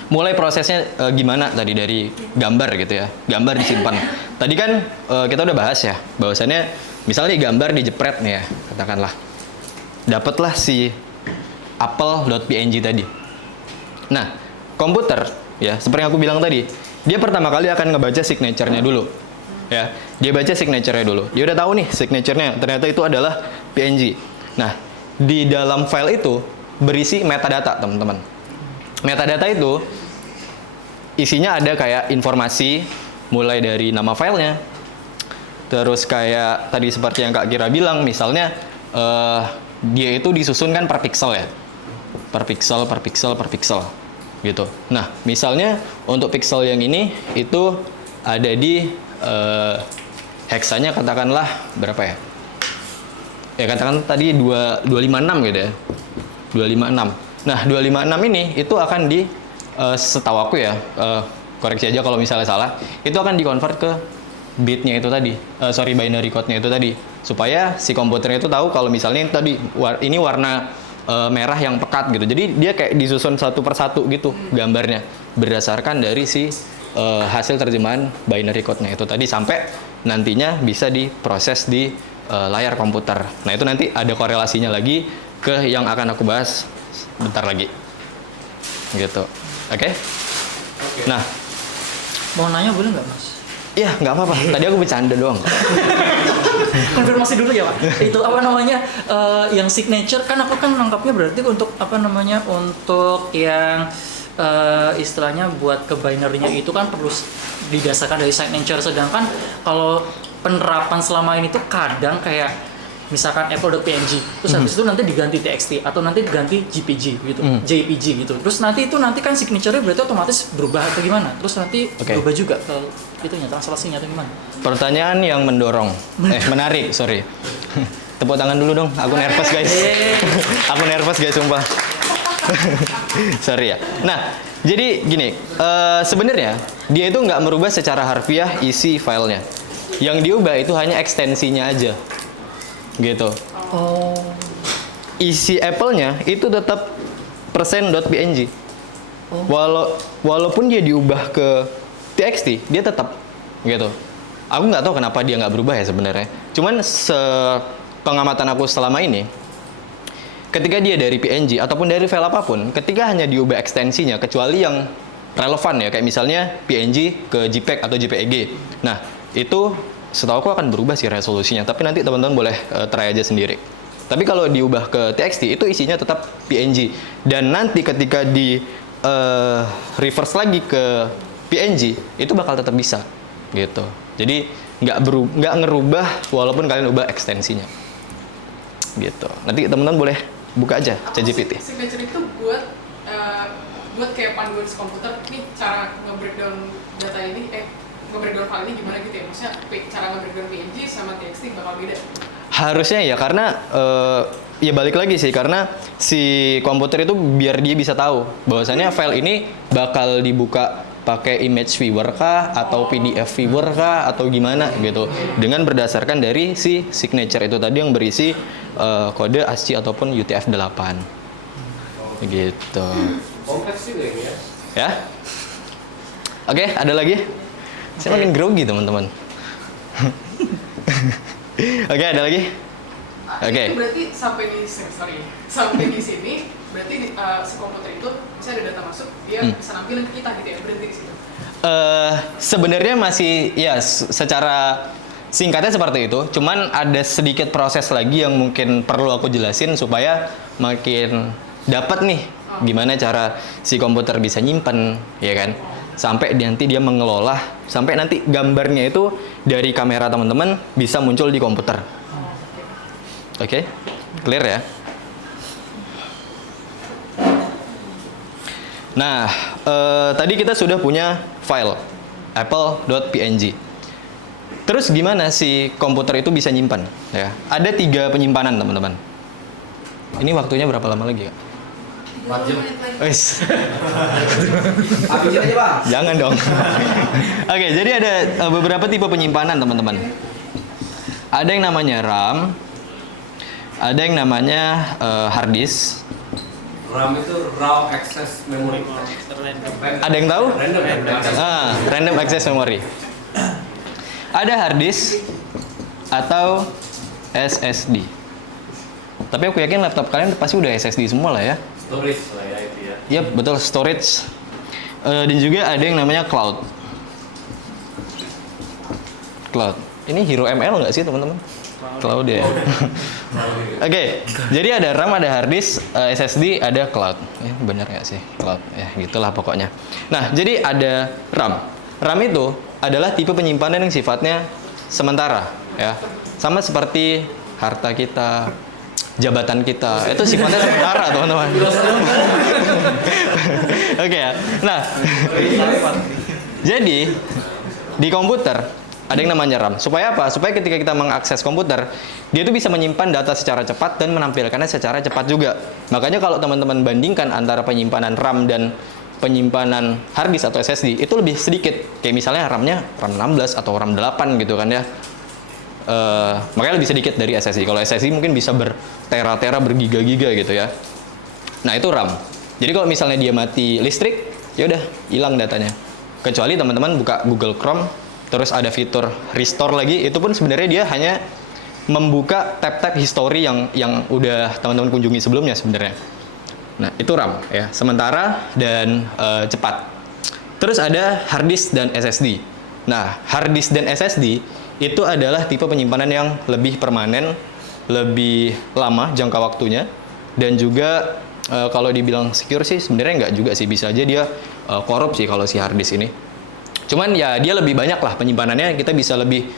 Mulai prosesnya gimana tadi dari gambar gitu ya. Gambar disimpan. Tadi kan kita udah bahas ya bahwasannya misalnya gambar dijepret nih ya, katakanlah. Dapatlah si apple.png tadi. Nah, komputer ya, seperti yang aku bilang tadi, dia pertama kali akan ngebaca signature-nya dulu. Ya, dia baca signature-nya dulu. Dia udah tahu nih signature-nya, ternyata itu adalah PNG. Nah, di dalam file itu berisi metadata, teman-teman. Metadata itu isinya ada kayak informasi mulai dari nama filenya, terus kayak tadi seperti yang Kak Kira bilang, misalnya dia itu disusun kan per pixel ya, per pixel gitu. Nah, misalnya untuk pixel yang ini itu ada di heksanya katakanlah berapa ya? Ya katakan tadi 256 gitu ya. 256. Nah, 256 ini itu akan di setahu aku ya, koreksi aja kalau misalnya salah, itu akan di-convert ke bitnya itu tadi. Binary code-nya itu tadi. Supaya si komputernya itu tahu kalau misalnya tadi ini warna merah yang pekat gitu. Jadi dia kayak disusun satu persatu gitu gambarnya berdasarkan dari si hasil terjemahan binary code-nya itu tadi sampai nantinya bisa diproses di layar komputer. Nah, itu nanti ada korelasinya lagi ke yang akan aku bahas bentar lagi. Gitu. Oke? Nah, Mau nanya boleh nggak Mas? iya nggak apa-apa. Tadi aku bercanda doang. Konfirmasi dulu ya Pak. Itu apa namanya yang signature kan aku kan nangkapnya berarti untuk apa namanya untuk yang istilahnya buat ke binary-nya itu kan perlu didasarkan dari signature, sedangkan kalau penerapan selama ini tuh kadang kayak misalkan apple.png terus habis itu nanti diganti txt atau nanti diganti jpg gitu, jpg gitu, terus nanti kan signature-nya berarti otomatis berubah atau gimana, terus nanti berubah juga ke itunya translasinya atau gimana? Pertanyaan yang mendorong, menarik, sorry. Tepuk tangan dulu dong, aku nervous guys. Aku nervous guys, sumpah. Sorry ya. Nah, jadi gini, sebenarnya dia itu nggak merubah secara harfiah isi filenya. Yang diubah itu hanya ekstensinya aja, gitu. Oh. Isi Apple-nya itu tetap %.png. Walaupun dia diubah ke txt, dia tetap gitu. Aku nggak tahu kenapa dia nggak berubah ya sebenarnya. Cuman pengamatan aku selama ini, ketika dia dari PNG ataupun dari file apapun, ketika hanya diubah ekstensinya, kecuali yang relevan ya, kayak misalnya PNG ke JPEG atau JPEG. Nah, itu setahu aku akan berubah sih resolusinya. Tapi nanti teman-teman boleh try aja sendiri. Tapi kalau diubah ke TXT, itu isinya tetap PNG. Dan nanti ketika di reverse lagi ke PNG, itu bakal tetap bisa, gitu. Jadi nggak ngerubah walaupun kalian ubah ekstensinya, gitu. Nanti teman-teman boleh buka aja ChatGPT. Signature itu buat kayak panduan di komputer nih, cara nge-breakdown data ini, nge-breakdown file ini gimana gitu ya? Maksudnya cara nge-breakdown PNG sama TXT bakal beda? Harusnya ya, karena ya balik lagi sih, karena si komputer itu biar dia bisa tahu bahwasannya file ini bakal dibuka pakai image viewer kah atau PDF viewer kah atau gimana gitu, dengan berdasarkan dari si signature itu tadi yang berisi kode ASCII ataupun UTF-8 gitu. Kompleks juga ini ya. Ya. Oke, ada lagi? Saya makin grogi teman-teman. Oke, ada lagi? Oke. Itu berarti sampai di sini berarti si komputer itu bisa ada data masuk, dia bisa nampilin ke kita gitu ya, berhenti di situ. Sebenarnya masih ya secara singkatnya seperti itu, cuman ada sedikit proses lagi yang mungkin perlu aku jelasin supaya makin dapat nih gimana cara si komputer bisa nyimpen, ya kan? Sampai nanti dia mengelola, sampai nanti gambarnya itu dari kamera teman-teman bisa muncul di komputer. Oke? Clear ya? Nah, tadi kita sudah punya file apple.png. Terus gimana si komputer itu bisa nyimpan? Ya, ada 3 penyimpanan teman-teman. Ini waktunya berapa lama lagi, Kak? 4 jam. Wes. Habisin aja, Bang. Jangan dong. Oke, jadi ada beberapa tipe penyimpanan teman-teman. Ada yang namanya RAM, ada yang namanya hard disk. RAM itu raw access memory. Ada yang tahu? Random. Random access memory. Ada hard disk atau SSD. Tapi aku yakin laptop kalian pasti udah SSD semua lah ya. Storage lah ya itu ya. Yap, betul, storage. Dan juga ada yang namanya cloud. Cloud. Ini Hero ML nggak sih teman-teman? Cloud ya. Oke, jadi ada RAM, ada hard disk, SSD, ada cloud. Benar nggak sih cloud? Ya gitulah pokoknya. Nah, jadi ada RAM. RAM itu adalah tipe penyimpanan yang sifatnya sementara, ya. Sama seperti harta kita, jabatan kita, itu sifatnya sementara, teman-teman. Oke ya. Nah, jadi di komputer ada yang namanya RAM. Supaya apa? Supaya ketika kita mengakses komputer, dia itu bisa menyimpan data secara cepat dan menampilkannya secara cepat juga. Makanya kalau teman-teman bandingkan antara penyimpanan RAM dan penyimpanan hard disk atau SSD, itu lebih sedikit. Kayak misalnya RAM-nya RAM 16 atau RAM 8 gitu kan ya. Makanya lebih sedikit dari SSD. Kalau SSD mungkin bisa bertera-tera, bergiga-giga gitu ya. Nah, itu RAM. Jadi kalau misalnya dia mati listrik, ya udah hilang datanya. Kecuali teman-teman buka Google Chrome, terus ada fitur restore lagi, itu pun sebenarnya dia hanya membuka tab-tab history yang udah teman-teman kunjungi sebelumnya sebenarnya. Nah, itu RAM ya, sementara dan cepat. Terus ada hard disk dan SSD. Nah, hard disk dan SSD itu adalah tipe penyimpanan yang lebih permanen, lebih lama jangka waktunya, dan juga kalau dibilang secure sih sebenarnya nggak juga sih, bisa aja dia korup sih kalau si hard disk ini. Cuman ya dia lebih banyak lah penyimpanannya, kita bisa lebih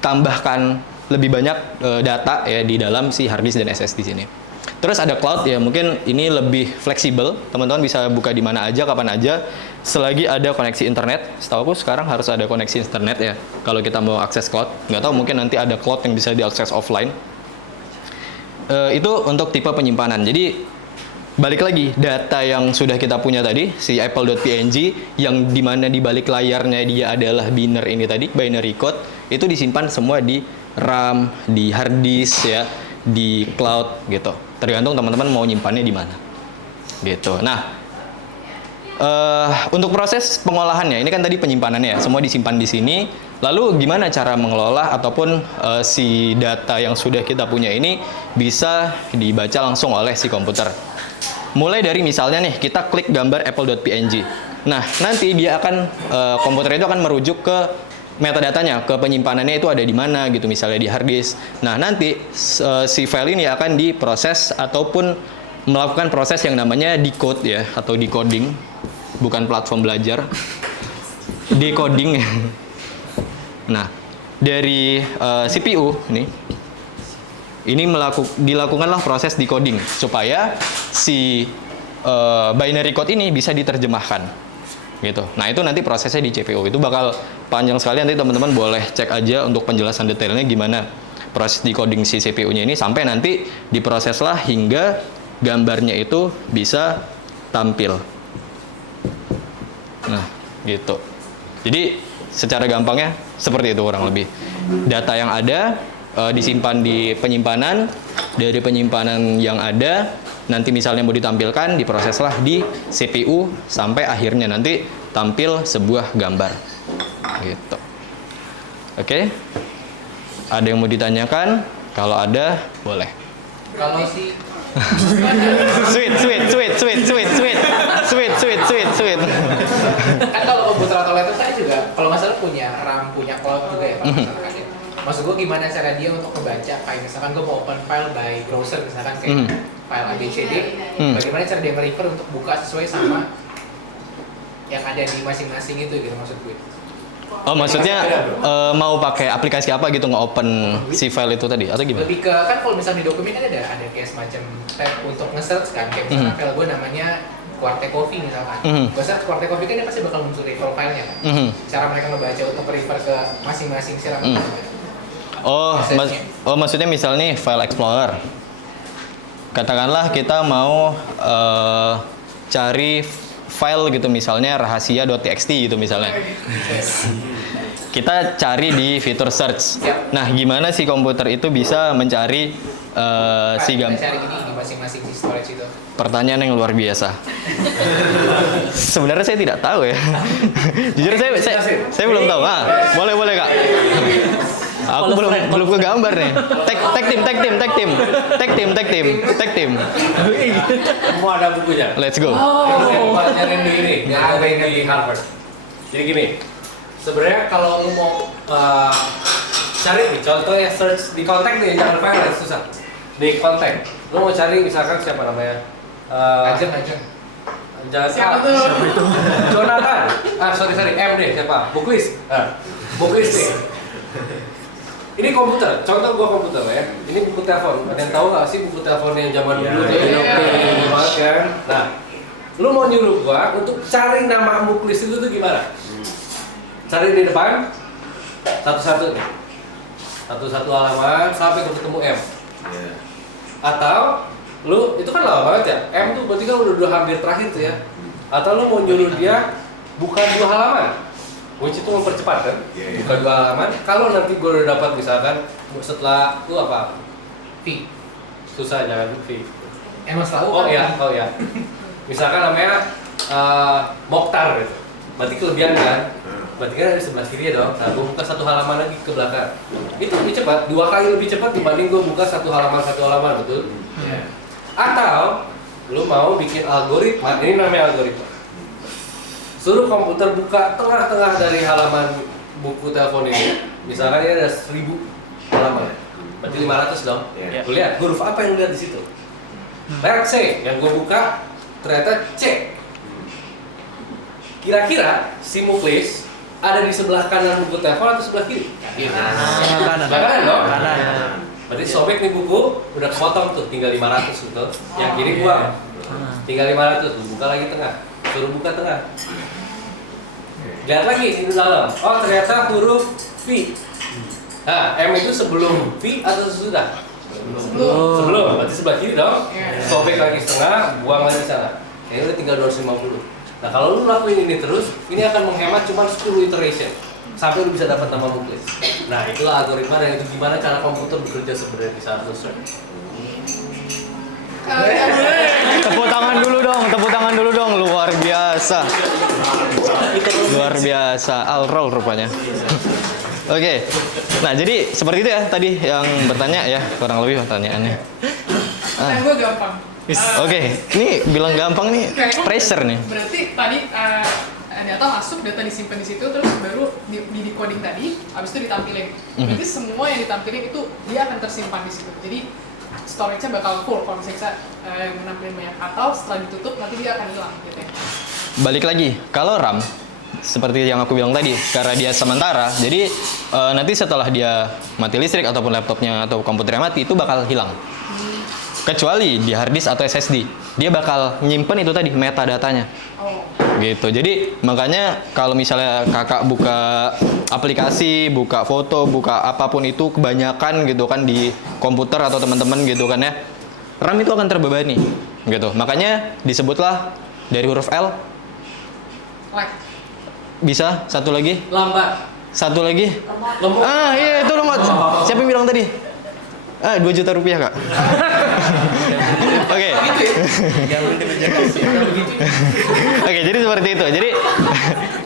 tambahkan lebih banyak data ya di dalam si hard disk dan SSD sini. Terus ada cloud ya, mungkin ini lebih fleksibel, teman-teman bisa buka di mana aja, kapan aja, selagi ada koneksi internet. Setahu aku sekarang harus ada koneksi internet ya kalau kita mau akses cloud. Nggak tahu, mungkin nanti ada cloud yang bisa diakses offline. Itu untuk tipe penyimpanan. Jadi balik lagi, data yang sudah kita punya tadi, si apple.png, yang dimana di balik layarnya dia adalah binary ini tadi, binary code, itu disimpan semua di RAM, di hard disk ya, di cloud gitu. Tergantung teman-teman mau nyimpannya di mana. Gitu. Nah, untuk proses pengolahannya, ini kan tadi penyimpanannya ya, semua disimpan di sini. Lalu gimana cara mengelola ataupun si data yang sudah kita punya ini bisa dibaca langsung oleh si komputer. Mulai dari misalnya nih, kita klik gambar apple.png. Nah, nanti dia akan, komputer itu akan merujuk ke metadatanya, ke penyimpanannya itu ada di mana gitu, misalnya di hard disk. Nah, nanti si file ini akan diproses ataupun melakukan proses yang namanya decode ya, atau decoding. Bukan platform belajar. Decoding. Nah, dari CPU ini dilakukanlah proses decoding supaya si binary code ini bisa diterjemahkan gitu. Nah, itu nanti prosesnya di CPU. Itu bakal panjang sekali, nanti teman-teman boleh cek aja untuk penjelasan detailnya gimana proses decoding si CPU-nya ini, sampai nanti diproseslah hingga gambarnya itu bisa tampil. Nah, gitu. Jadi secara gampangnya seperti itu kurang lebih. Data yang ada disimpan di penyimpanan, dari penyimpanan yang ada nanti misalnya mau ditampilkan, diproseslah di CPU sampai akhirnya nanti tampil sebuah gambar gitu. Oke, ada yang mau ditanyakan? Kalau ada boleh. Kalau si Sweet. kan kalau komputer atau laptop saya juga kalau nggak salah punya RAM, punya cloud juga ya Pak. Maksud gue gimana cara dia untuk membaca, kayak misalkan gue mau open file by browser misalkan kayak file ABCD, bagaimana cara dia nge-refer untuk buka sesuai sama yang ada di masing-masing itu gitu maksud gue. Oh, maksudnya mau pakai aplikasi apa gitu nge-open si file itu tadi atau gimana? Lebih ke, kan kalau misalnya di dokumen kan ada kayak semacam tab untuk nge-search kan, kayak misalkan file gue namanya Quarte Coffee misalkan. Gue search Quarte Coffee kan dia pasti bakal muncul di profile-nya kan. Cara mereka ngebaca untuk refer ke masing-masing siaran. Maksudnya misalnya file explorer. Katakanlah kita mau cari file gitu, misalnya rahasia.txt gitu misalnya. Kita cari di fitur search. Nah, gimana si komputer itu bisa mencari si gambar? Cari ini di masing-masing si storage itu. Pertanyaan yang luar biasa. Sebenarnya saya tidak tahu ya. Jujur saya belum tahu. Boleh Kak. Aku belum ke gambar nih. Tag team. Semua ada bukunya. Let's go. Nyariin diri. Di Harvard. Jadi gini, sebenarnya kalau lu mau cari nih contohnya search di kontak nih, jangan file susah. Di kontak, lu mau cari misalkan siapa namanya? Aja. Jangan Siapa tuh? Jonathan. Sorry M deh siapa? Muklis. Muklis nih. Ini komputer, contoh gua komputer ya. Ini buku telepon. Ada yang tahu nggak sih buku telepon yang zaman dulu tuh? Yang banget kan. Nah, lu mau nyuruh gua untuk cari nama Muklis itu tuh gimana? Cari di depan satu-satu nih. Satu-satu halaman sampai ketemu M. Atau lu itu kan lama banget ya. M tuh berarti kan udah hampir terakhir tuh ya. Atau lu mau nyuruh dia buka 2 halaman. Which itu mempercepat kan? Buka 2 halaman. Kalau nanti gue udah dapat misalkan setelah itu apa? V. Susah jangan V. Emang selalu Oh ya. Misalkan namanya Mokhtar gitu. Berarti kelebihan kan? Berarti kan dari sebelah kiri ya dong. Nah, gue buka 1 halaman lagi ke belakang. Itu lebih cepat, 2 kali lebih cepat dibanding gue buka 1 halaman betul? Atau lu mau bikin algoritma, ini namanya algoritma. Suruh komputer buka tengah-tengah dari halaman buku telepon ini. Misalkan ini ada 1000 halaman, berarti 500 dong. Lu lihat huruf apa yang lu lihat di situ? Let's say yang gue buka ternyata C. Kira-kira si Muklis ada di sebelah kanan buku telepon atau sebelah kiri? Kanan. Kanan dong. Kanan. Berarti sobek nih buku udah kepotong tuh, tinggal 500 betul. Yang kiri buang. Tinggal 500, lu buka lagi tengah. Suruh buka tengah. Lihat lagi di dalam. Oh, ternyata huruf V. Nah, M itu sebelum V atau sesudah? Sebelum. Berarti sebelah kiri dong. Sobek lagi setengah, buang lagi sana. Ini udah tinggal 250. Nah, kalau lu lakuin ini terus, ini akan menghemat cuma 10 iteration sampai lu bisa dapat nama Muklis. Nah, itulah algoritma dan itu gimana cara komputer bekerja sebenarnya di saat lu search. Tepuk tangan dulu dong, luar biasa. Luar biasa, Alrol rupanya. Oke, nah jadi seperti itu ya tadi yang bertanya ya, kurang lebih pertanyaannya. Nah, gue gampang. Oke, ini bilang gampang nih, Kayaknya pressure nih. Berarti tadi data masuk, data disimpan di situ, terus baru di decoding tadi, habis itu ditampilin. Berarti semua yang ditampilin itu dia akan tersimpan di situ. Jadi storage-nya bakal full kalau misalnya menampilin banyak, atau setelah ditutup nanti dia akan hilang gitu ya. Balik lagi, kalau RAM seperti yang aku bilang tadi, karena dia sementara, jadi nanti setelah dia mati listrik ataupun laptopnya atau komputernya mati itu bakal hilang. Kecuali di hard disk atau SSD, dia bakal nyimpen itu tadi metadatanya. Oh. Gitu. Jadi makanya kalau misalnya kakak buka aplikasi, buka foto, buka apapun itu kebanyakan gitu kan di komputer atau teman-teman gitu kan ya, RAM itu akan terbebani gitu. Makanya disebutlah dari huruf L. Lag. Bisa satu lagi? Lambat. Satu lagi? Lemot. Iya itu lemot. Siapa yang bilang tadi? 2 juta rupiah kak. Oke. Oke, jadi seperti itu. Jadi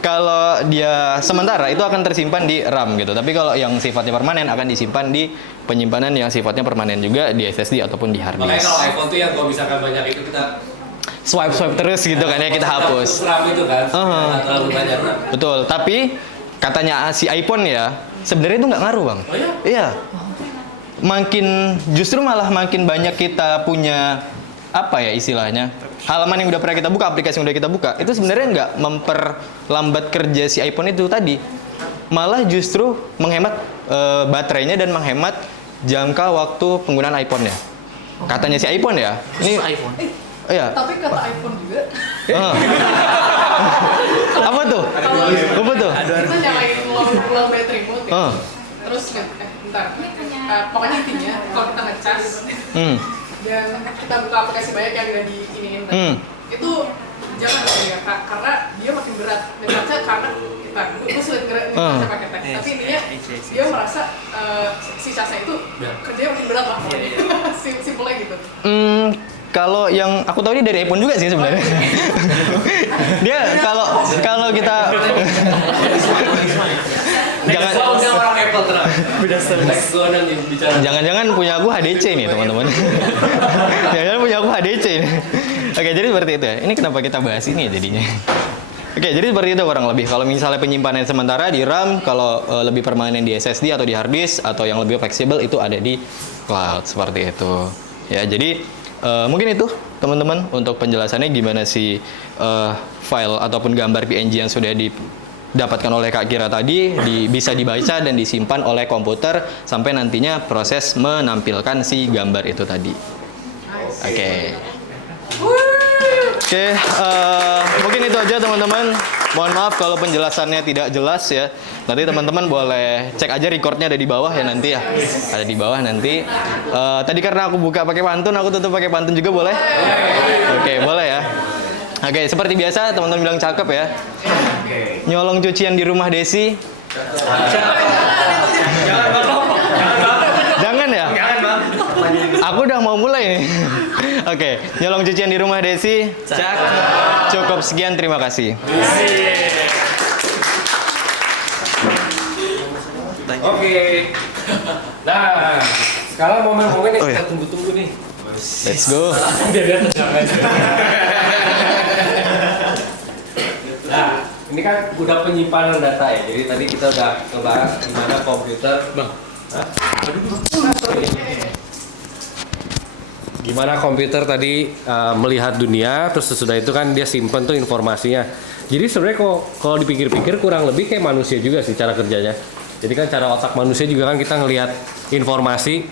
kalau dia sementara itu akan tersimpan di RAM gitu. Tapi kalau yang sifatnya permanen akan disimpan di penyimpanan yang sifatnya permanen juga di SSD ataupun di hard Makanya disk. kalau iPhone tuh yang kalau misalkan banyak itu kita Swipe terus gitu kan ya, kita hapus. RAM itu kan, nggak terlalu banyak. Betul. Tapi katanya si iPhone ya, sebenarnya itu nggak ngaruh bang. Oh iya? Iya. Justru malah makin banyak kita punya apa ya istilahnya, halaman yang udah pernah kita buka, aplikasi yang udah kita buka, itu sebenarnya nggak memperlambat kerja si iPhone itu tadi, malah justru menghemat baterainya dan menghemat jangka waktu penggunaan iPhone-nya. Katanya si iPhone ya. Ini iPhone. iya. Tapi kata iPhone juga, Apa tuh? Apa tuh? kita nyalain low battery mode ya. Oh. Terus bentar. Pokoknya intinya kalau kita ngecas dan kita buka aplikasi banyak yang udah diiniin tadi, itu jangan ya kak, karena dia makin berat ngecasnya karena kita gue sulit ngecasnya pakai teks, tapi intinya dia merasa si casnya itu kerjanya makin berat lah pokoknya. Simpelnya gitu. Kalau yang aku tahu ini dari iPhone juga sih sebenarnya. Dia kalau kita orang Apple terang. Next gua nanti bicara. jangan-jangan punya aku HDC nih teman-teman. Jangan punya aku HDC nih. Oke, jadi seperti itu ya. Ini kenapa kita bahas ini ya jadinya. Oke, jadi seperti itu kurang lebih. Kalau misalnya penyimpanan sementara di RAM, kalau lebih permanen di SSD atau di hard disk atau yang lebih fleksibel itu ada di cloud seperti itu. Ya, jadi mungkin itu teman-teman untuk penjelasannya gimana sih file ataupun gambar PNG yang sudah didapatkan oleh Kak Kira tadi bisa dibaca dan disimpan oleh komputer sampai nantinya proses menampilkan si gambar itu tadi. Oke. Oke, mungkin itu aja teman-teman. Mohon maaf kalau penjelasannya tidak jelas ya. Nanti teman-teman boleh cek aja recordnya ada di bawah ya nanti ya. Ada di bawah nanti. Tadi karena aku buka pakai pantun, aku tutup pakai pantun juga boleh? Oke, boleh ya. Oke, seperti biasa teman-teman bilang cakep ya. Nyolong cucian di rumah Desi. Jangan ya? Aku udah mau mulai nih. Oke, nyolong cucian di rumah Desi. Cukup sekian, terima kasih. Oke. Nah, sekarang momen-momen yang kita tunggu-tunggu nih. Let's go. Nah, ini kan udah penyimpanan data ya. Jadi tadi kita udah ngebahas gimana komputer. Gimana komputer tadi melihat dunia, terus sesudah itu kan dia simpen tuh informasinya. Jadi sebenarnya kalau dipikir-pikir kurang lebih kayak manusia juga sih cara kerjanya. Jadi kan cara otak manusia juga kan kita ngelihat informasi.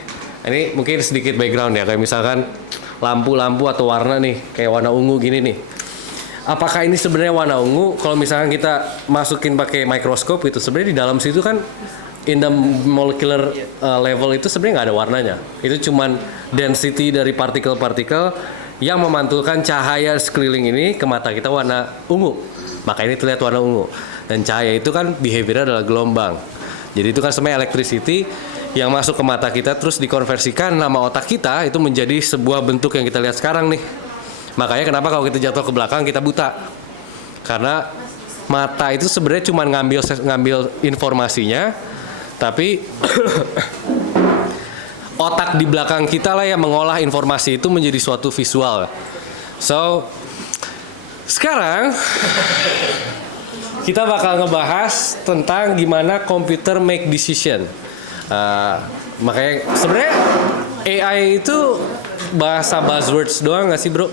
Ini mungkin sedikit background ya, kayak misalkan lampu-lampu atau warna nih, kayak warna ungu gini nih. Apakah ini sebenarnya warna ungu? Kalau misalkan kita masukin pakai mikroskop itu sebenarnya di dalam situ kan in the molecular level itu sebenarnya nggak ada warnanya. Itu cuman density dari partikel-partikel yang memantulkan cahaya sekeliling ini ke mata kita warna ungu. Maka ini terlihat warna ungu. Dan cahaya itu kan behaviornya adalah gelombang. Jadi itu kan sebenarnya electricity yang masuk ke mata kita terus dikonversikan nama otak kita itu menjadi sebuah bentuk yang kita lihat sekarang nih. Makanya kenapa kalau kita jatuh ke belakang kita buta? Karena mata itu sebenarnya cuma ngambil informasinya, tapi otak di belakang kita lah yang mengolah informasi itu menjadi suatu visual. So, sekarang kita bakal ngebahas tentang gimana komputer make decision. Makanya sebenarnya AI itu bahasa buzzwords doang nggak sih bro?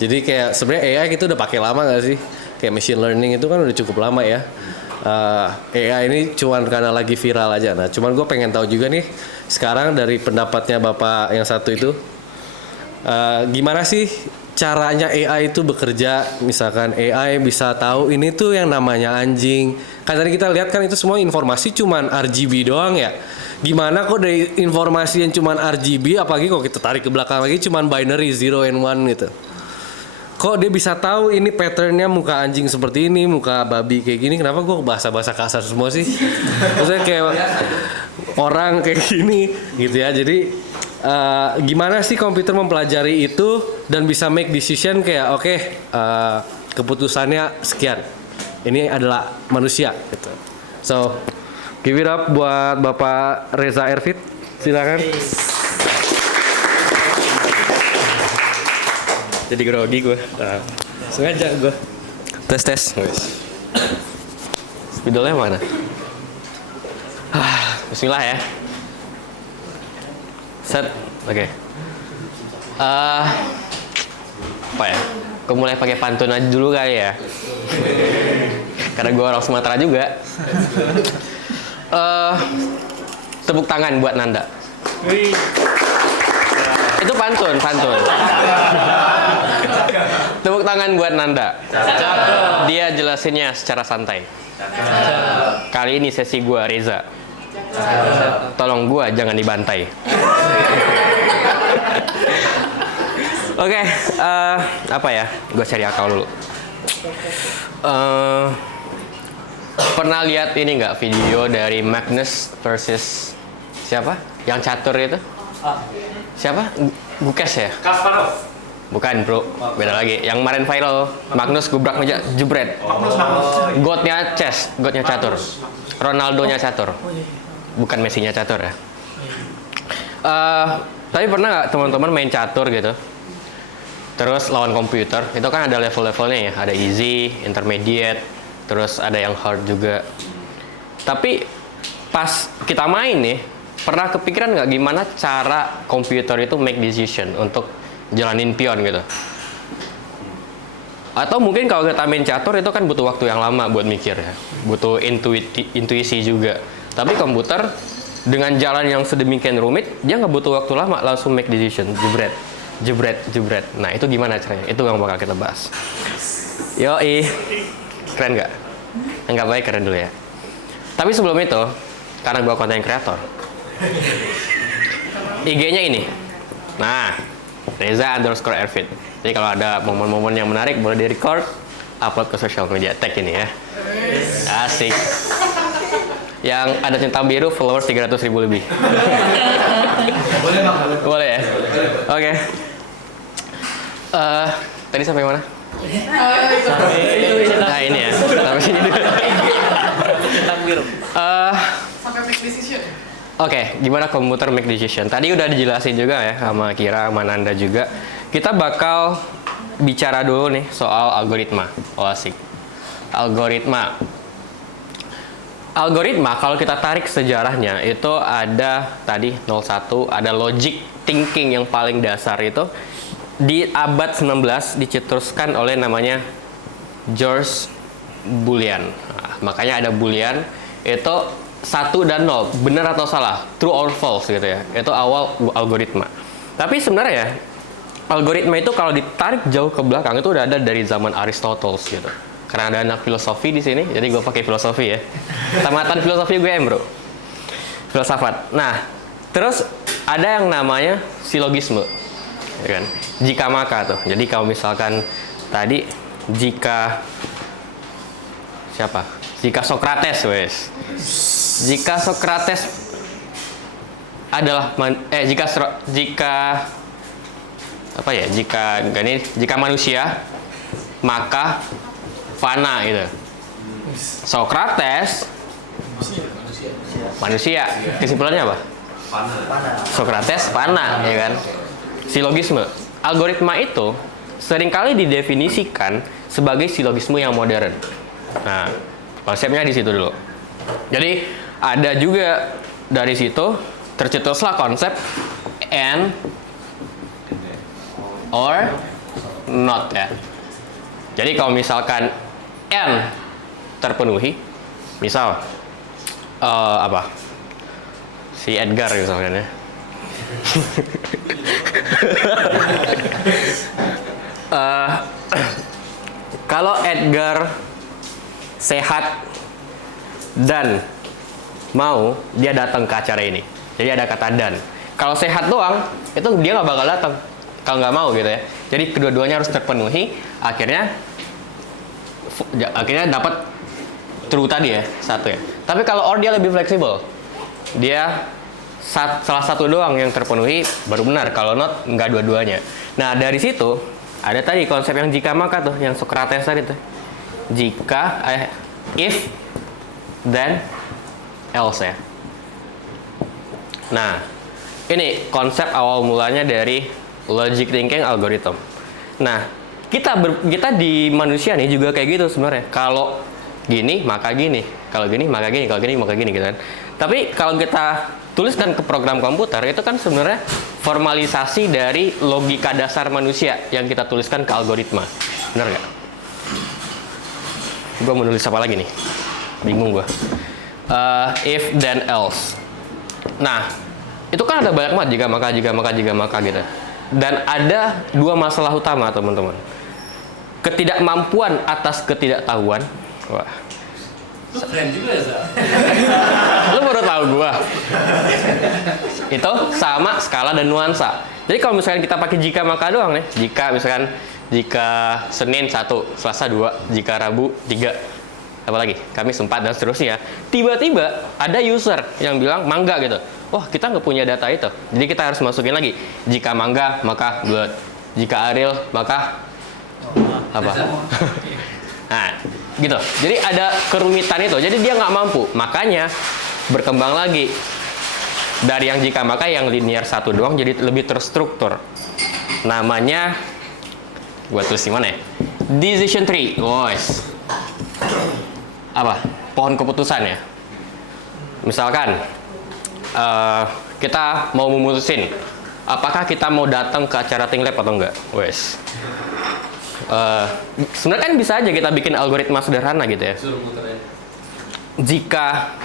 Jadi kayak sebenarnya AI itu udah pakai lama nggak sih? Kayak machine learning itu kan udah cukup lama ya. AI ini cuman karena lagi viral aja. Nah, cuman gue pengen tahu juga nih sekarang dari pendapatnya bapak yang satu itu, gimana sih caranya AI itu bekerja? Misalkan AI bisa tahu ini tuh yang namanya anjing. Kan tadi kita lihat kan itu semua informasi cuman RGB doang ya. Gimana kok dari informasi yang cuman RGB, apalagi kalau kita tarik ke belakang lagi cuman binary 0 and 1 gitu. Kok dia bisa tahu ini patternnya muka anjing seperti ini, muka babi kayak gini? Kenapa gue bahasa-bahasa kasar semua sih? Maksudnya kayak orang kayak gini gitu ya. Jadi gimana sih komputer mempelajari itu dan bisa make decision kayak oke, keputusannya sekian. Ini adalah manusia gitu. So, give it up buat Bapak Reza Ervit. Silakan. Jadi grogi gue. Sengaja gue. Tes. Spidolnya mana? Bismillah ya. Set. Oke. Apa ya? Gue mulai pakai pantun aja dulu kali ya. Karena gue orang Sumatera juga. Tepuk tangan buat Nanda. Itu pantun. Tepuk tangan buat Nanda. Dia jelasinnya secara santai. Kali ini sesi gua Reza. Tolong gua jangan dibantai. Oke, apa ya? Gua cari akal dulu. Pernah lihat ini nggak video dari Magnus versus siapa? Yang catur itu? Siapa? Gukes ya? Kasparov. Bukan bro, beda lagi. Yang kemarin viral, Magnus gubrak meja jebret. Godnya chess, godnya catur. Ronaldonya catur. Bukan Messi-nya catur ya. Tapi pernah nggak teman-teman main catur gitu? Terus lawan komputer, itu kan ada level-levelnya ya. Ada easy, intermediate, terus ada yang hard juga. Tapi pas kita main nih, pernah kepikiran nggak gimana cara komputer itu make decision untuk jalanin pion gitu? Atau mungkin kalau kita main catur itu kan butuh waktu yang lama buat mikir ya. Butuh intuisi juga. Tapi komputer dengan jalan yang sedemikian rumit, dia nggak butuh waktu lama, langsung make decision, jebret, jebret, jebret. Nah itu gimana caranya? Itu yang bakal kita bahas. Yoi, keren nggak? Nggak baik, keren dulu ya. Tapi sebelum itu, karena gua konten kreator, IG-nya ini. Nah, Reza_Airfit. Jadi kalau ada momen-momen yang menarik boleh di-record, upload ke social media, tag ini ya. Asik. Yang ada centang biru followers 300.000 lebih. Boleh ya? Oke. Tadi sampai mana? Nah ini ya, sampai sini dulu. Sampai make decision. Oke, gimana komputer make decision? Tadi udah dijelasin juga ya sama Kira, sama Nanda juga. Kita bakal bicara dulu nih soal algoritma. Oh asik. Algoritma kalau kita tarik sejarahnya itu ada tadi 01, ada logic thinking yang paling dasar itu di abad 19 dicetuskan oleh namanya George Boolean. Nah, makanya ada Boolean itu 1 dan 0, benar atau salah, true or false gitu ya. Itu awal algoritma. Tapi sebenarnya ya, algoritma itu kalau ditarik jauh ke belakang itu udah ada dari zaman Aristoteles gitu. Karena ada anak filosofi di sini, jadi gue pakai filosofi ya. Tamatan filosofi gue bro, filsafat. Nah, terus ada yang namanya silogisme, ya kan? Jika maka tuh. Jadi kalau misalkan tadi jika siapa? Jika Socrates, wes. Jika Socrates adalah jika apa ya? Jika manusia maka fana gitu. Socrates manusia. Kesimpulannya apa? Socrates fana, ya kan? Silogisme. Algoritma itu seringkali didefinisikan sebagai silogisme yang modern. Nah, konsepnya di situ dulu. Jadi ada juga dari situ tercetuslah konsep and or not ya. Jadi kalau misalkan N terpenuhi, misal apa? Si Edgar misalkan ya. Kalau Edgar sehat dan mau, dia datang ke acara ini. Jadi ada kata dan. Kalau sehat doang, itu dia nggak bakal datang. Kalau nggak mau gitu ya. Jadi kedua-duanya harus terpenuhi. Akhirnya dapat true tadi ya, satu ya. Tapi kalau or dia lebih fleksibel. Dia salah satu doang yang terpenuhi baru benar. Kalau not nggak dua-duanya. Nah dari situ ada tadi konsep yang jika maka tuh, yang Socrates tadi tuh. Jika if then else ya. Nah ini konsep awal mulanya dari logic thinking algorithm. Nah kita di manusia nih juga kayak gitu sebenarnya. Kalau gini maka gini, kalau gini maka gini, kalau gini maka gini gitu kan. Tapi kalau kita tuliskan ke program komputer itu kan sebenarnya formalisasi dari logika dasar manusia yang kita tuliskan ke algoritma. Benar nggak? Gue mau nulis apa lagi nih? Bingung gue. If then else. Nah itu kan ada banyak banget jika maka gitu. Dan ada dua masalah utama teman-teman. Ketidakmampuan atas ketidaktahuan. Wah. Lu keren juga ya, Za. Lu baru tahu gua. Itu sama skala dan nuansa. Jadi kalau misalkan kita pakai jika maka doang nih. Jika Senin 1, Selasa 2, jika Rabu 3. Apalagi Kamis 4 dan seterusnya. Tiba-tiba ada user yang bilang mangga gitu. Wah, kita nggak punya data itu. Jadi kita harus masukin lagi. Jika mangga maka blood. Jika Ariel maka apa? Nah, gitu. Jadi ada kerumitan itu. Jadi dia nggak mampu. Makanya berkembang lagi dari yang jika maka yang linear satu doang jadi lebih terstruktur. Namanya Gua tulis di mana ya? Decision tree, guys. Apa? Pohon keputusan ya. Misalkan kita mau memutusin apakah kita mau datang ke acara Tinglab atau enggak, wes. Sebenarnya kan bisa aja kita bikin algoritma sederhana gitu ya. Jika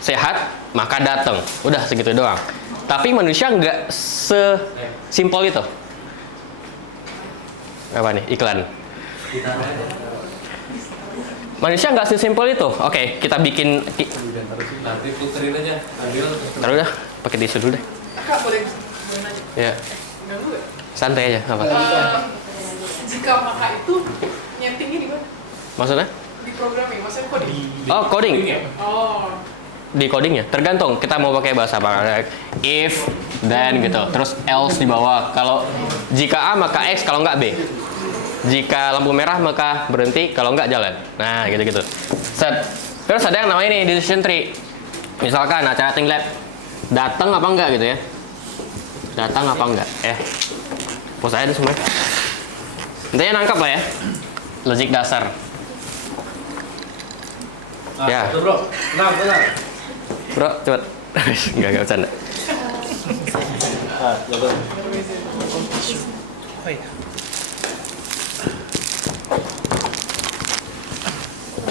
sehat maka datang, udah segitu doang. Tapi manusia nggak sesimpel itu. Apa nih iklan? Manusia nggak sesimpel itu. Oke, kita bikin. Nanti puterin aja. Taruh dah, pakai tisu dulu deh. Kak, boleh nanya? Ya, Ganggu gak? santai aja. Apa? Jika maka itu nyetingnya di mana? Maksudnya? Di programming, maksudnya coding? Oh, coding. Oh, Di codingnya tergantung kita mau pakai bahasa apa. If, then gitu. Terus else di bawah. Kalau jika A maka X, kalau nggak B. Jika lampu merah maka berhenti, kalau nggak jalan. Nah, gitu-gitu. Set. Terus ada yang namanya ini decision tree. Misalkan acara Tinglab, datang apa enggak gitu ya? Datang apa enggak? Pos aja deh semuanya. Intinya nangkap lah ya. Logik dasar. Ya. Bro, tenang. Bro, cepet. Enggak bercanda.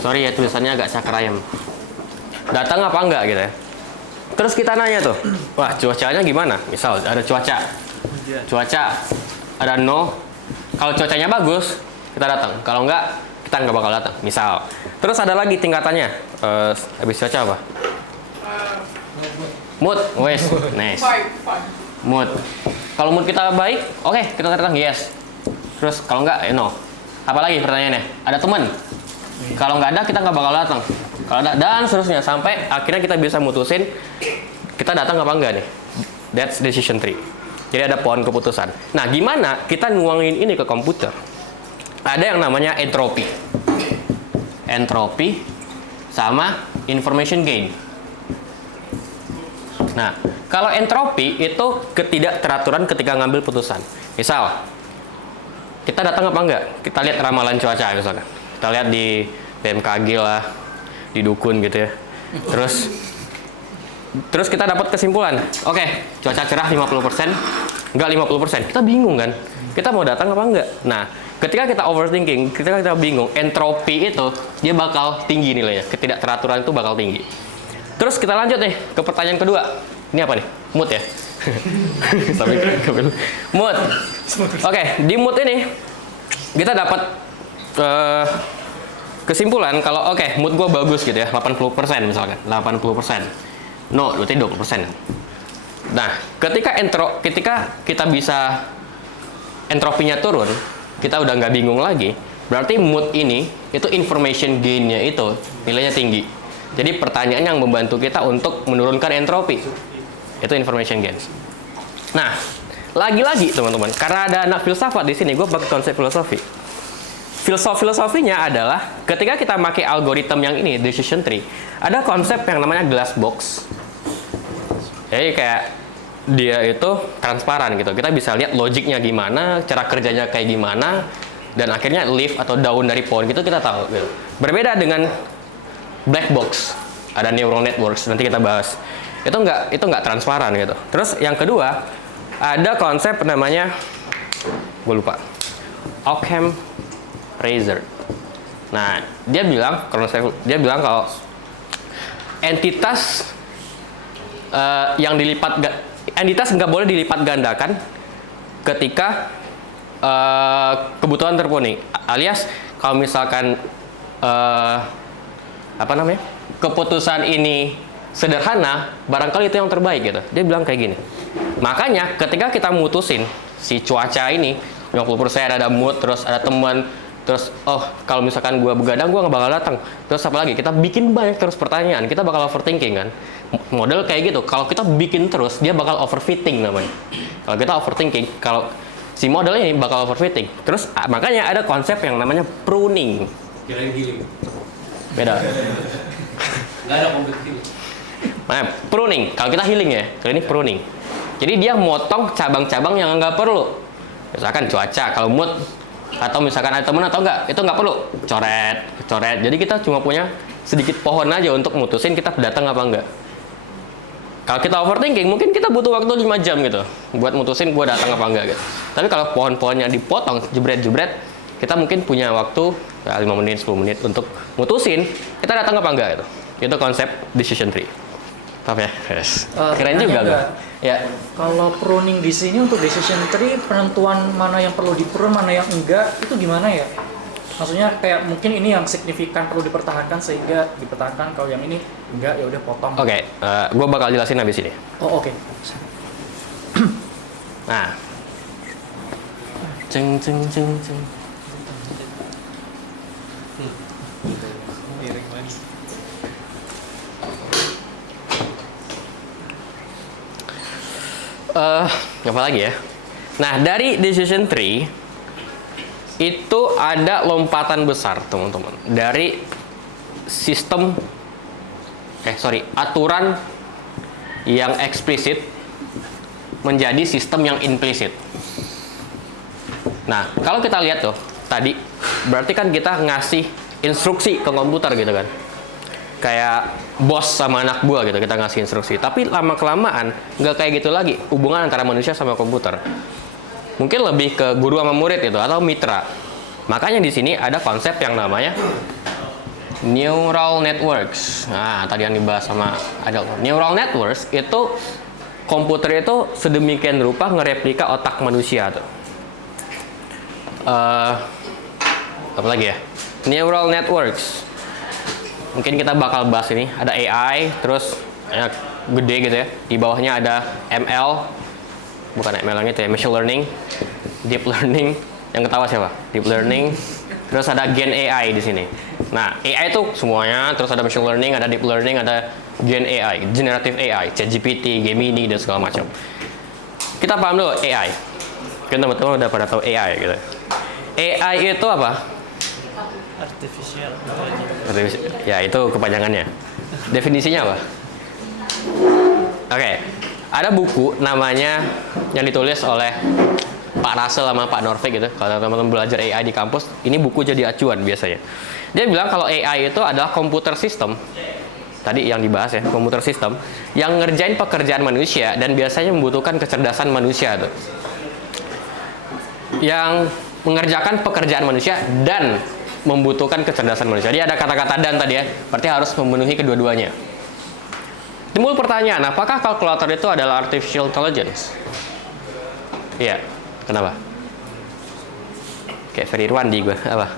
Sorry ya tulisannya agak cakrayam. Datang apa enggak gitu ya. Terus kita nanya tuh, wah cuacanya gimana? Misal ada cuaca ada no. Kalau cuacanya bagus, kita datang. Kalau enggak, kita nggak bakal datang. Misal. Terus ada lagi tingkatannya. Habis cuaca apa? Mood, wes, nice. five. Mood. Kalau mood kita baik, oke, kita datang, yes. Terus kalau enggak, no. Apalagi pertanyaannya? Ada teman. Kalau nggak ada, kita nggak bakal datang. Kalau ada, dan seterusnya sampai akhirnya kita bisa mutusin kita datang apa enggak nih. That's decision tree. Jadi ada pohon keputusan. Nah, gimana kita nuangin ini ke komputer? Ada yang namanya entropi. Entropi sama information gain. Nah, kalau entropi itu ketidakteraturan ketika ngambil putusan. Misal, kita datang apa enggak? Kita lihat ramalan cuaca misalkan. Kita lihat di BMKG lah, di dukun gitu ya. Terus kita dapat kesimpulan. Oke, cuaca cerah 50%, enggak 50%. Kita bingung kan? Kita mau datang apa enggak? Nah, ketika kita overthinking, ketika kita bingung, entropi itu dia bakal tinggi nilainya. Ketidakteraturan itu bakal tinggi. Terus kita lanjut nih ke pertanyaan kedua. Ini apa nih? Mood ya? Sampai mood. Oke, di mood ini kita dapat kesimpulan kalau mood gue bagus gitu ya, 80% misalkan, 80%. No, berarti 20%. Nah, ketika kita bisa entropinya turun, kita udah nggak bingung lagi, berarti mood ini itu information gain-nya itu nilainya tinggi. Jadi pertanyaan yang membantu kita untuk menurunkan entropi itu information gain. Nah, lagi-lagi teman-teman, karena ada anak filsafat di sini, gue pakai konsep filosofi. Filosofinya adalah ketika kita pakai algoritma yang ini, decision tree, ada konsep yang namanya glass box. Jadi kayak dia itu transparan gitu. Kita bisa lihat logiknya gimana, cara kerjanya kayak gimana, dan akhirnya leaf atau daun dari pohon gitu kita tahu gitu. Berbeda dengan black box. Ada neural networks, nanti kita bahas. Itu nggak transparan gitu. Terus yang kedua, ada konsep namanya, gue lupa, Occam Razor. Nah, dia bilang kalau entitas entitas nggak boleh dilipat gandakan ketika kebutuhan terpenuhi. Alias kalau misalkan keputusan ini sederhana, barangkali itu yang terbaik gitu. Dia bilang kayak gini. Makanya ketika kita mutusin si cuaca ini 50% ada mood, terus ada teman, terus kalau misalkan gue begadang gue nggak bakal datang. Terus apa lagi? Kita bikin banyak terus pertanyaan, kita bakal overthinking kan. Model kayak gitu. Kalau kita bikin terus, dia bakal overfitting namanya. Kalau kita overthinking, kalau si model ini bakal overfitting. Terus makanya ada konsep yang namanya pruning. Kirain healing. Beda. Nggak ada komplit healing. Nah, pruning. Kalau kita healing ya, kalau ini pruning. Jadi dia motong cabang-cabang yang nggak perlu. Misalkan cuaca, kalau mood Atau misalkan ada temen atau enggak, itu nggak perlu coret. Jadi kita cuma punya sedikit pohon aja untuk mutusin kita datang apa enggak. Kalau kita overthinking, mungkin kita butuh waktu 5 jam gitu buat mutusin gue datang apa enggak gitu. Tapi kalau pohon-pohonnya dipotong, jebret-jebret, kita mungkin punya waktu 5 menit, 10 menit untuk mutusin kita datang apa enggak gitu. Itu konsep decision tree. Paham ya? Yes. Keren juga nanya gak? nggak? Ya. Kalau pruning di sini untuk decision tree, penentuan mana yang perlu di-prune, mana yang enggak, itu gimana ya? Maksudnya kayak mungkin ini yang signifikan perlu dipertahankan sehingga dipertahankan, kalau yang ini enggak ya udah potong. Oke, gue bakal jelasin habis ini. Oh, oke. Nah. Ceng. Apa lagi ya? Nah, dari decision tree itu ada lompatan besar, teman-teman. Dari sistem aturan yang eksplisit menjadi sistem yang implisit. Nah, kalau kita lihat tuh tadi, berarti kan kita ngasih instruksi ke komputer gitu kan. Kayak bos sama anak buah gitu, kita ngasih instruksi. Tapi lama-kelamaan nggak kayak gitu lagi hubungan antara manusia sama komputer. Mungkin lebih ke guru sama murid itu atau mitra. Makanya di sini ada konsep yang namanya neural networks. Nah, tadi yang dibahas sama Adel. Neural networks itu komputer itu sedemikian rupa ngereplika otak manusia tuh. Apa lagi ya? Neural networks. Mungkin kita bakal bahas ini. Ada AI, terus gede gitu ya. Di bawahnya ada ML, bukan ML yang itu ya, machine learning, deep learning. Yang ketawa siapa? Deep learning. Terus ada gen AI di sini. Nah, AI itu semuanya. Terus ada machine learning, ada deep learning, ada gen AI, generative AI, ChatGPT, Gemini dan segala macam. Kita paham dulu AI. Kan teman-teman udah pada tahu AI gitu. AI itu apa? Artificial. Ya, itu kepanjangannya. Definisinya apa? Oke. Ada buku namanya yang ditulis oleh Pak Russell sama Pak Norvig gitu. Kalau teman-teman belajar AI di kampus, ini buku jadi acuan biasanya. Dia bilang kalau AI itu adalah komputer system. Tadi yang dibahas ya, komputer system yang ngerjain pekerjaan manusia dan biasanya membutuhkan kecerdasan manusia tuh. Yang mengerjakan pekerjaan manusia dan membutuhkan kecerdasan manusia. Jadi ada kata-kata dan tadi ya, berarti harus memenuhi kedua-duanya. Timbul pertanyaan, apakah kalkulator itu adalah artificial intelligence? Iya, kenapa? Kayak Ferry Irwandi gue, apa?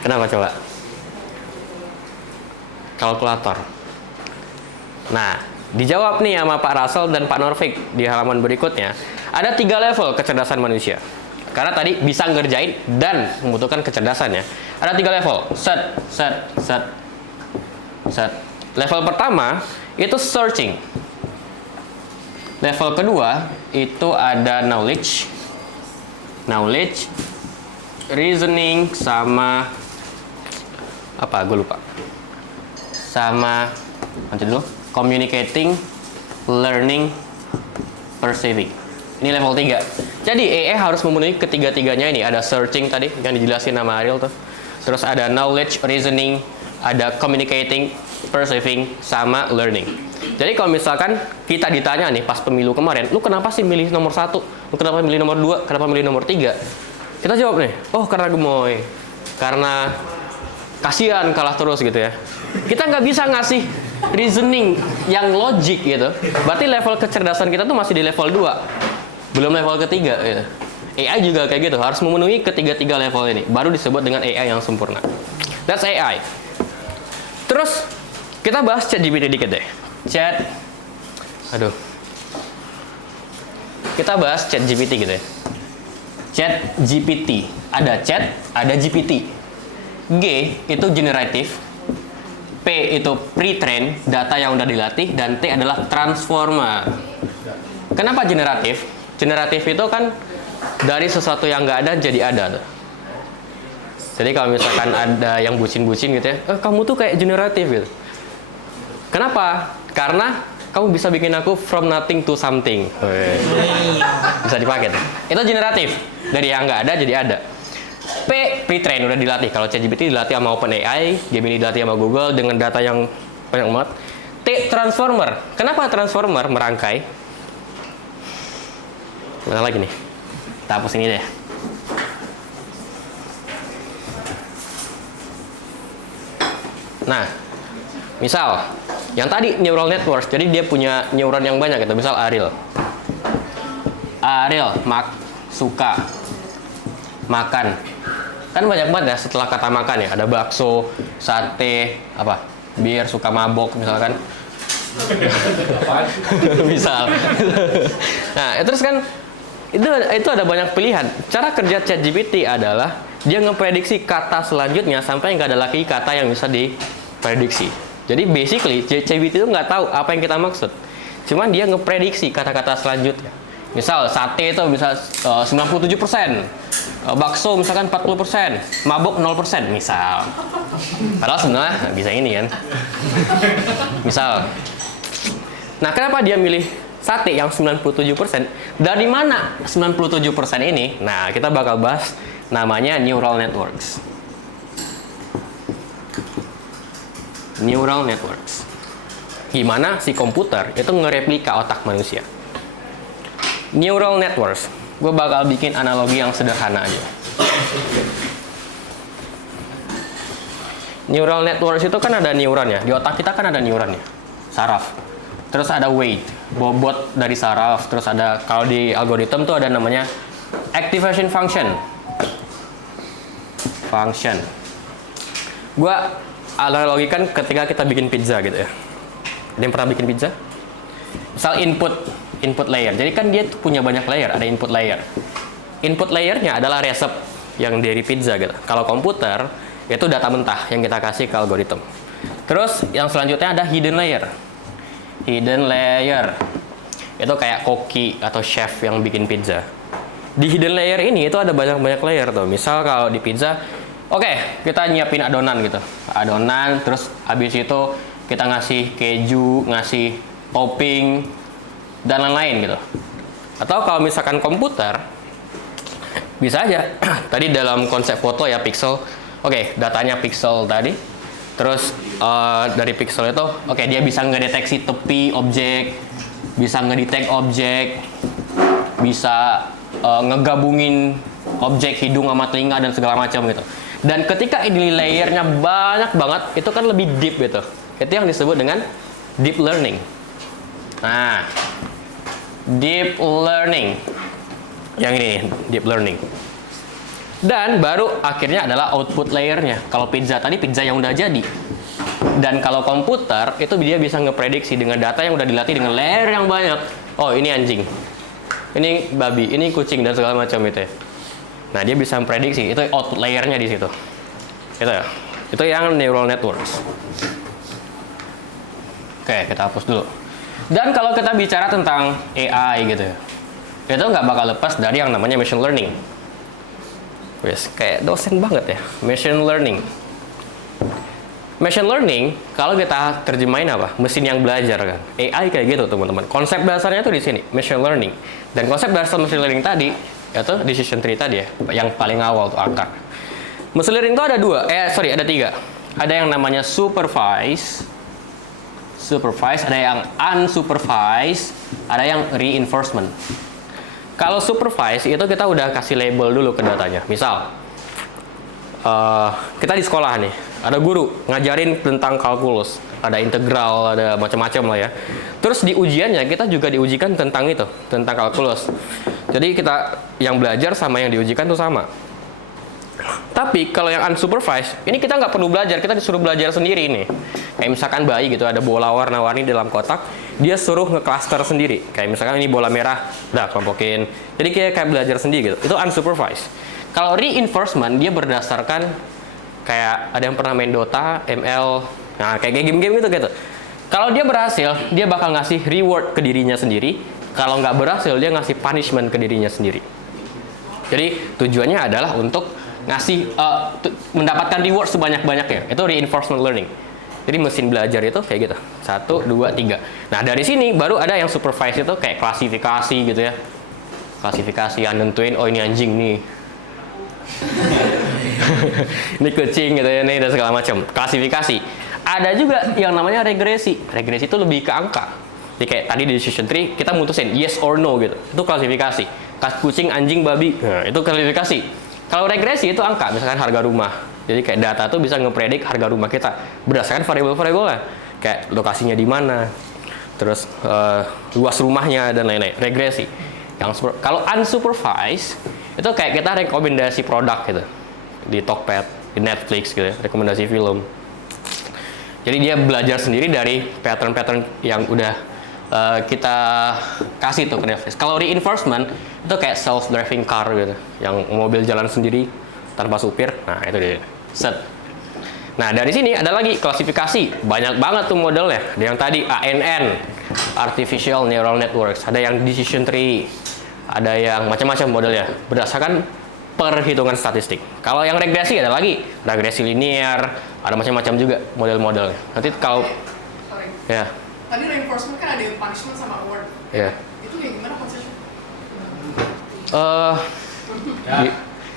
Kenapa coba? Kalkulator. Nah, dijawab nih sama Pak Russell dan Pak Norvig di halaman berikutnya. Ada 3 level kecerdasan manusia. Karena tadi bisa ngerjain dan membutuhkan kecerdasannya. Ada 3 level. Set. Level pertama itu searching. Level kedua itu ada knowledge, reasoning sama apa? Gue lupa. Sama nanti dulu. Communicating, learning, perceiving. Ini level 3. Jadi AI harus memenuhi ketiga-tiganya ini. Ada searching tadi yang dijelasin sama Ariel tuh. Terus ada knowledge, reasoning, ada communicating, perceiving, sama learning. Jadi kalau misalkan kita ditanya nih pas pemilu kemarin, lu kenapa sih milih nomor 1? Lu kenapa milih nomor 2? Kenapa milih nomor 3? Kita jawab nih, oh karena gemoy. Karena kasihan kalah terus gitu ya. Kita nggak bisa ngasih reasoning yang logik gitu. Berarti level kecerdasan kita tuh masih di level 2. Belum level ketiga gitu. AI juga kayak gitu, harus memenuhi ketiga-tiga level ini baru disebut dengan AI yang sempurna. That's AI. Terus kita bahas ChatGPT dikit deh. Kita bahas ChatGPT gitu ya. ChatGPT, ada chat, ada GPT. G itu generatif, P itu pre-train, data yang udah dilatih, dan T adalah transformer. Kenapa generatif? Generatif itu kan dari sesuatu yang nggak ada jadi ada tuh. Jadi kalau misalkan ada yang bucin-bucin gitu ya, kamu tuh kayak generatif gitu. Kenapa? Karena kamu bisa bikin aku from nothing to something. Bisa dipakai tuh. Itu generatif. Dari yang nggak ada jadi ada. P, pre-train udah dilatih. Kalau ChatGPT dilatih sama OpenAI, Gemini dilatih sama Google dengan data yang banyak banget. T, transformer. Kenapa transformer merangkai? Mana lagi nih? Kita hapus ini deh. Nah, misal yang tadi neural networks, jadi dia punya neuron yang banyak gitu. Misal Ariel, suka makan. Kan banyak banget ya setelah kata makan ya. Ada bakso, sate, apa? Bir, suka mabok misalkan. Misal. Nah, terus kan itu ada banyak pilihan. Cara kerja ChatGPT adalah dia ngeprediksi kata selanjutnya sampai nggak ada lagi kata yang bisa diprediksi. Jadi basically ChatGPT itu nggak tahu apa yang kita maksud. Cuman dia ngeprediksi kata-kata selanjutnya. Misal sate itu bisa 97%, bakso misalkan 40%, mabok 0% misal. Padahal sebenarnya bisa ini kan. Misal. Nah, kenapa dia milih sate yang 97%? Dari mana 97% ini? Nah, kita bakal bahas namanya neural networks. Neural networks. Gimana si komputer itu ngereplika otak manusia. Neural networks. Gue bakal bikin analogi yang sederhana aja. Neural networks itu kan ada neuron ya. Di otak kita kan ada neuron ya. Saraf. Terus ada weight, bobot dari saraf. Terus ada, kalau di algoritma tuh ada namanya activation function. Gue analogikan ketika kita bikin pizza gitu ya. Ada yang pernah bikin pizza? Misal input layer. Jadi kan dia punya banyak layer, ada input layer. Input layernya adalah resep yang dari pizza gitu. Kalau komputer, itu data mentah yang kita kasih ke algoritma. Terus yang selanjutnya ada hidden layer. Hidden layer itu kayak koki atau chef yang bikin pizza. Di hidden layer ini itu ada banyak layer tuh. Misal kalau di pizza, oke, kita nyiapin adonan gitu. Adonan, terus habis itu kita ngasih keju, ngasih topping, dan lain-lain gitu. Atau kalau misalkan komputer, bisa aja. Tadi dalam konsep foto ya pixel. Oke, datanya pixel tadi. Terus dari pixel itu, oke, dia bisa ngedeteksi tepi objek, bisa ngedetect objek, bisa ngegabungin objek hidung sama telinga dan segala macam gitu. Dan ketika ini layernya banyak banget, itu kan lebih deep gitu. Itu yang disebut dengan deep learning. Nah, deep learning. Yang ini nih, deep learning. Dan baru akhirnya adalah output layernya. Kalau pizza tadi, pizza yang udah jadi. Dan kalau komputer, itu dia bisa ngeprediksi dengan data yang udah dilatih dengan layer yang banyak. Oh, ini anjing. Ini babi, ini kucing, dan segala macam itu ya. Nah, dia bisa memprediksi. Itu output layernya di situ. Itu ya. Itu yang neural networks. Oke, kita hapus dulu. Dan kalau kita bicara tentang AI gitu ya, itu nggak bakal lepas dari yang namanya machine learning. Wes, kayak dosen banget ya, machine learning. Machine learning, kalau kita terjemahin apa? Mesin yang belajar kan. AI kayak gitu teman-teman. Konsep dasarnya tuh di sini, machine learning. Dan konsep dasar machine learning tadi, yaitu decision tree tadi ya, yang paling awal tuh akar. Machine learning itu ada tiga. Ada yang namanya supervised, ada yang unsupervised, ada yang reinforcement. Kalau supervised itu kita udah kasih label dulu ke datanya. Misal, kita di sekolah nih, ada guru ngajarin tentang kalkulus, ada integral, ada macam-macam lah ya. Terus di ujiannya kita juga diujikan tentang itu, tentang kalkulus. Jadi kita yang belajar sama yang diujikan tuh sama. Tapi kalau yang unsupervised, ini kita nggak perlu belajar, kita disuruh belajar sendiri nih. Kayak misalkan bayi gitu, ada bola warna-warni dalam kotak, dia suruh nge-cluster sendiri. Kayak misalkan ini bola merah, udah kelompokin. Jadi kayak belajar sendiri gitu. Itu unsupervised. Kalau reinforcement, dia berdasarkan kayak ada yang pernah main Dota, ML, nah kayak game-game gitu. Kalau dia berhasil, dia bakal ngasih reward ke dirinya sendiri. Kalau nggak berhasil, dia ngasih punishment ke dirinya sendiri. Jadi tujuannya adalah untuk ngasih mendapatkan reward sebanyak-banyaknya. Itu reinforcement learning. Jadi mesin belajar itu kayak gitu. 1, 2, 3. Nah, dari sini baru ada yang supervised itu kayak klasifikasi gitu ya. klasifikasi yang nentuin, oh ini anjing nih. Ini kucing gitu ya, nih dan segala macam. Klasifikasi. Ada juga yang namanya regresi. Regresi itu lebih ke angka. Jadi kayak tadi di decision tree kita mutusin yes or no gitu. Itu klasifikasi. Kucing, anjing, babi. Nah, itu klasifikasi. Kalau regresi itu angka, misalkan harga rumah. Jadi kayak data tuh bisa ngepredik harga rumah kita berdasarkan variabel-variabelnya. Kayak lokasinya di mana, terus luas rumahnya dan lain-lain. Regresi. Kalau unsupervised itu kayak kita rekomendasi produk gitu di Tokped, di Netflix gitu, rekomendasi film. Jadi dia belajar sendiri dari pattern-pattern yang udah kita kasih tuh ke Netflix. Kalau reinforcement itu kayak self-driving car gitu, yang mobil jalan sendiri tanpa supir. Nah itu dia. Set. Nah dari sini ada lagi klasifikasi, banyak banget tuh modelnya. Ada yang tadi ANN, Artificial Neural Networks. Ada yang decision tree, ada yang macam-macam modelnya berdasarkan perhitungan statistik. Kalau yang regresi ada lagi, regresi linear, ada macam-macam juga model-modelnya. Nanti kalau Sorry. ya, Tadi reinforcement kan ada yang punishment sama award. ya. Itu kayak gimana konsepnya?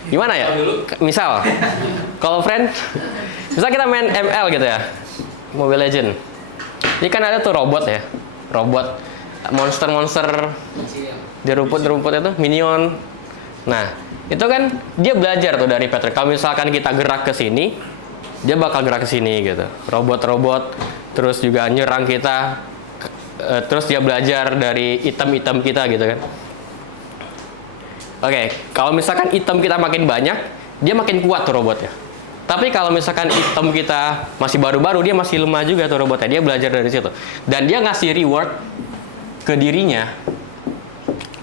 Gimana ya? Misal, kalau friend, misal kita main ML gitu ya, Mobile Legend. Ini kan ada tuh robot ya, robot monster-monster di rumput-rumput itu, minion. Nah, itu kan dia belajar tuh dari pattern. Kalau misalkan kita gerak ke sini, dia bakal gerak ke sini gitu. Robot-robot, terus juga nyerang kita, terus dia belajar dari item-item kita gitu kan. Oke, kalau misalkan item kita makin banyak, dia makin kuat tuh robotnya. Tapi kalau misalkan item kita masih baru-baru, dia masih lemah juga tuh robotnya. Dia belajar dari situ. Dan dia ngasih reward ke dirinya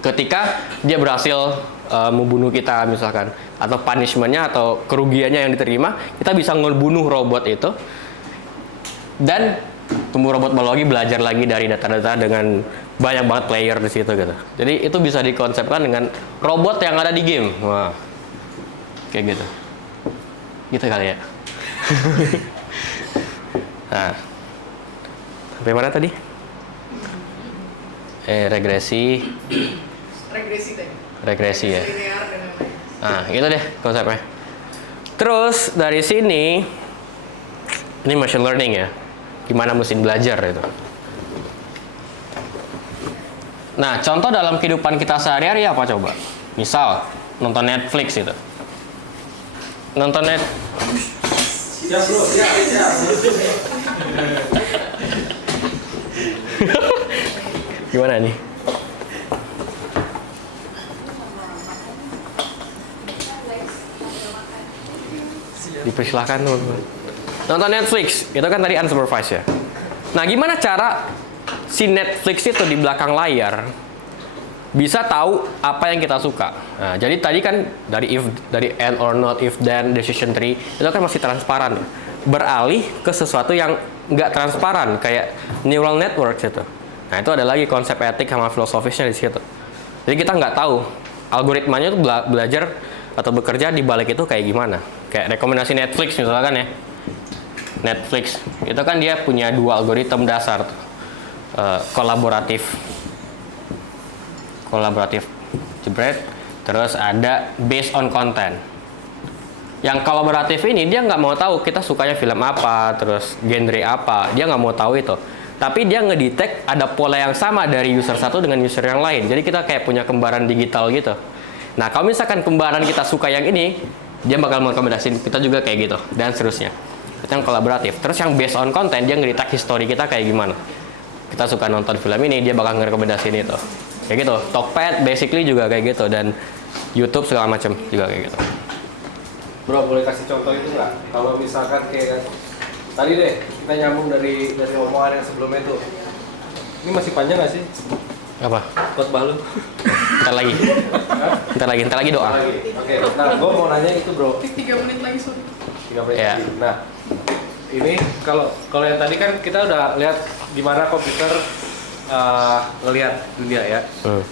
ketika dia berhasil membunuh kita misalkan. Atau punishment-nya atau kerugiannya yang diterima, kita bisa ngebunuh robot itu. Dan tumbuh robot baru lagi belajar lagi dari data-data dengan banyak banget player di situ gitu. Jadi itu bisa dikonsepkan dengan robot yang ada di game. Wah. Kayak gitu. Gitu kali ya. Nah. Sampai mana tadi? Regresi. Regresi tadi. Regresi ya. Linear dan lain-lain. Nah, gitu deh konsepnya. Terus dari sini ini machine learning ya. Gimana mesin belajar itu. Nah, contoh dalam kehidupan kita sehari-hari apa coba? Misal, nonton Netflix itu. Nonton net. Siap bro, siap. Gimana nih? Dipersilahkan teman-teman. Nonton Netflix, itu kan tadi unsupervised ya. Nah, gimana cara si Netflix itu di belakang layar bisa tahu apa yang kita suka? Nah, jadi tadi kan dari and or not, if then, decision tree itu kan masih transparan. Beralih ke sesuatu yang nggak transparan kayak neural network itu. Nah, itu ada lagi konsep etik sama filosofisnya di situ. Jadi kita nggak tahu algoritmanya itu belajar atau bekerja di balik itu kayak gimana. Kayak rekomendasi Netflix misalkan ya. Netflix itu kan dia punya dua algoritma dasar tuh. Kolaboratif jebret, terus ada based on content. Yang kolaboratif ini dia nggak mau tahu kita sukanya film apa, terus genre apa, dia nggak mau tahu itu. Tapi dia ngedetect ada pola yang sama dari user satu dengan user yang lain. Jadi kita kayak punya kembaran digital gitu. Nah, kalau misalkan kembaran kita suka yang ini, dia bakal merekomendasikan kita juga kayak gitu dan seterusnya. Itu yang kolaboratif. Terus yang based on content, dia ngedetect history kita kayak gimana. Kita suka nonton film ini, dia bakal ngerekomendasiin itu. Kayak gitu. Tokped basically juga kayak gitu, dan YouTube segala macam juga kayak gitu. Bro, boleh kasih contoh itu nggak? Kalau misalkan kayak tadi deh, kita nyambung dari omongan yang sebelumnya itu. Ini masih panjang nggak sih? Apa? Khotbah lu? Ntar lagi doa. Oke, nah gue mau nanya itu bro. 3 menit lagi, sorry. 3 menit Ya. lagi. Nah, ini kalau yang tadi kan kita udah lihat gimana komputer ngelihat dunia ya.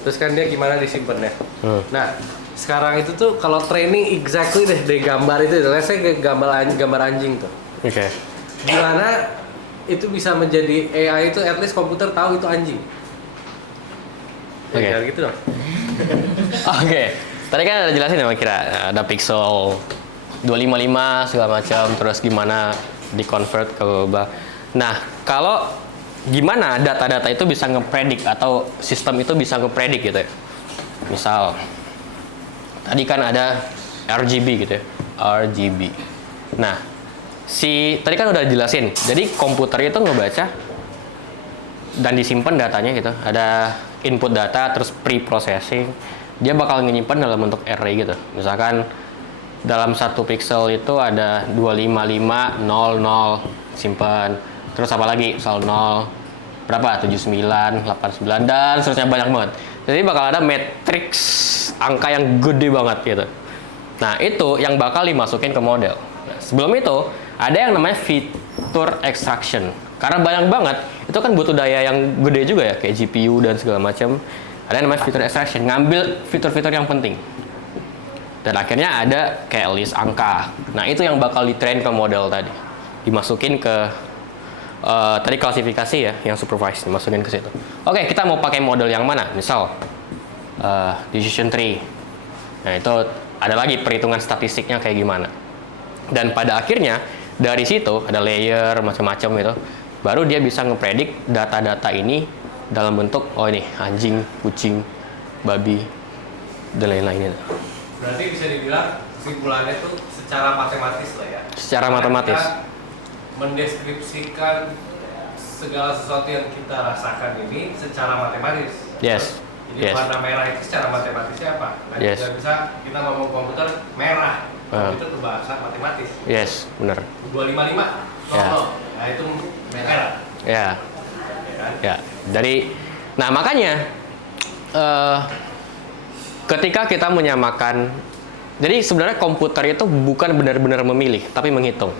Terus kan dia gimana disimpannya. Nah, sekarang itu tuh kalau training exactly deh dari gambar itu, let's say gambar anjing tuh. Oke. Gimana itu bisa menjadi AI itu at least komputer tahu itu anjing. Oke. Ya, gitu dong. Oke. Tadi kan ada jelasin ya kira ada pixel 255 segala macam, terus gimana di-convert ke berubah. Nah, kalau gimana data-data itu bisa ngepredik atau sistem itu bisa ngepredik gitu ya. Misal tadi kan ada RGB gitu ya. RGB. Nah, tadi kan udah jelasin. Jadi komputer itu ngebaca dan disimpan datanya gitu. Ada input data terus pre-processing. Dia bakal menyimpan dalam bentuk array gitu. Misalkan dalam satu pixel itu ada 255 00 simpan. Terus apa lagi? Misal 0 berapa? 79, 89 dan seterusnya banyak banget. Jadi bakal ada matriks angka yang gede banget gitu. Nah, itu yang bakal dimasukin ke model. Nah, sebelum itu ada yang namanya fitur extraction. Karena banyak banget, itu kan butuh daya yang gede juga ya, kayak GPU dan segala macam. Ada yang namanya fitur extraction, ngambil fitur-fitur yang penting. Dan akhirnya ada kayak list angka. Nah, itu yang bakal di-train ke model tadi. Dimasukin ke tadi klasifikasi ya, yang supervised, dimasukin ke situ. Oke, kita mau pakai model yang mana? Misal decision tree. Nah, itu ada lagi perhitungan statistiknya kayak gimana. Dan pada akhirnya dari situ ada layer macam-macam itu, baru dia bisa ngepredik data-data ini dalam bentuk ini anjing, kucing, babi dan lain-lainnya. Berarti bisa dibilang kesimpulannya tuh secara matematis lah ya. Secara matematis. Kita mendeskripsikan segala sesuatu yang kita rasakan ini secara matematis. Yes. Jadi Yes. warna merah itu secara matematisnya apa? Nah, Yes. juga bisa kita ngomong komputer merah. Itu tuh bahasa matematis. Yes, benar. 255. Ya. Nah, itu merah. Ya. Ya kan? Ya, nah makanya ketika kita menyamakan, jadi sebenarnya komputer itu bukan benar-benar memilih, tapi menghitung,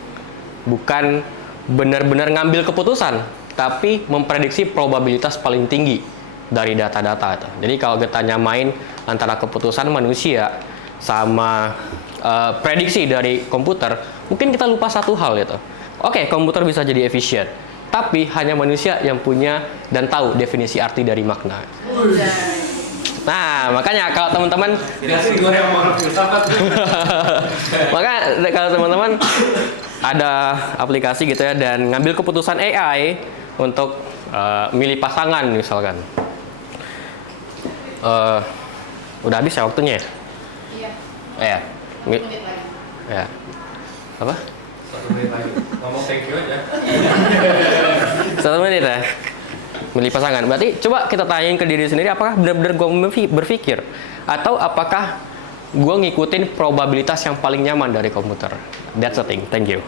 bukan benar-benar ngambil keputusan, tapi memprediksi probabilitas paling tinggi dari data-data itu. Jadi kalau kita nyamain antara keputusan manusia sama prediksi dari komputer, mungkin kita lupa satu hal itu. Oke, komputer bisa jadi efisien, tapi hanya manusia yang punya dan tahu definisi arti dari makna. Nah, makanya kalau teman-teman maka kalau teman-teman ada aplikasi gitu ya dan ngambil keputusan AI untuk milih pasangan misalkan. Udah habis ya waktunya ya? Iya. Ya. 1 menit lagi. Ya. Apa? 1 menit lagi. Ngomong thank you aja. 1 menit ya? Milih pasangan. Berarti coba kita tanyain ke diri sendiri, apakah benar-benar gue berpikir? Atau apakah gue ngikutin probabilitas yang paling nyaman dari komputer? That's the thing. Thank you.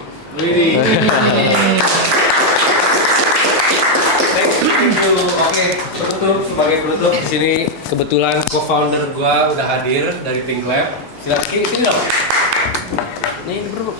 Oke, penutup sebagai penutup di sini kebetulan co-founder gua udah hadir dari Think Lab. Silakan sini dong. Ini bro.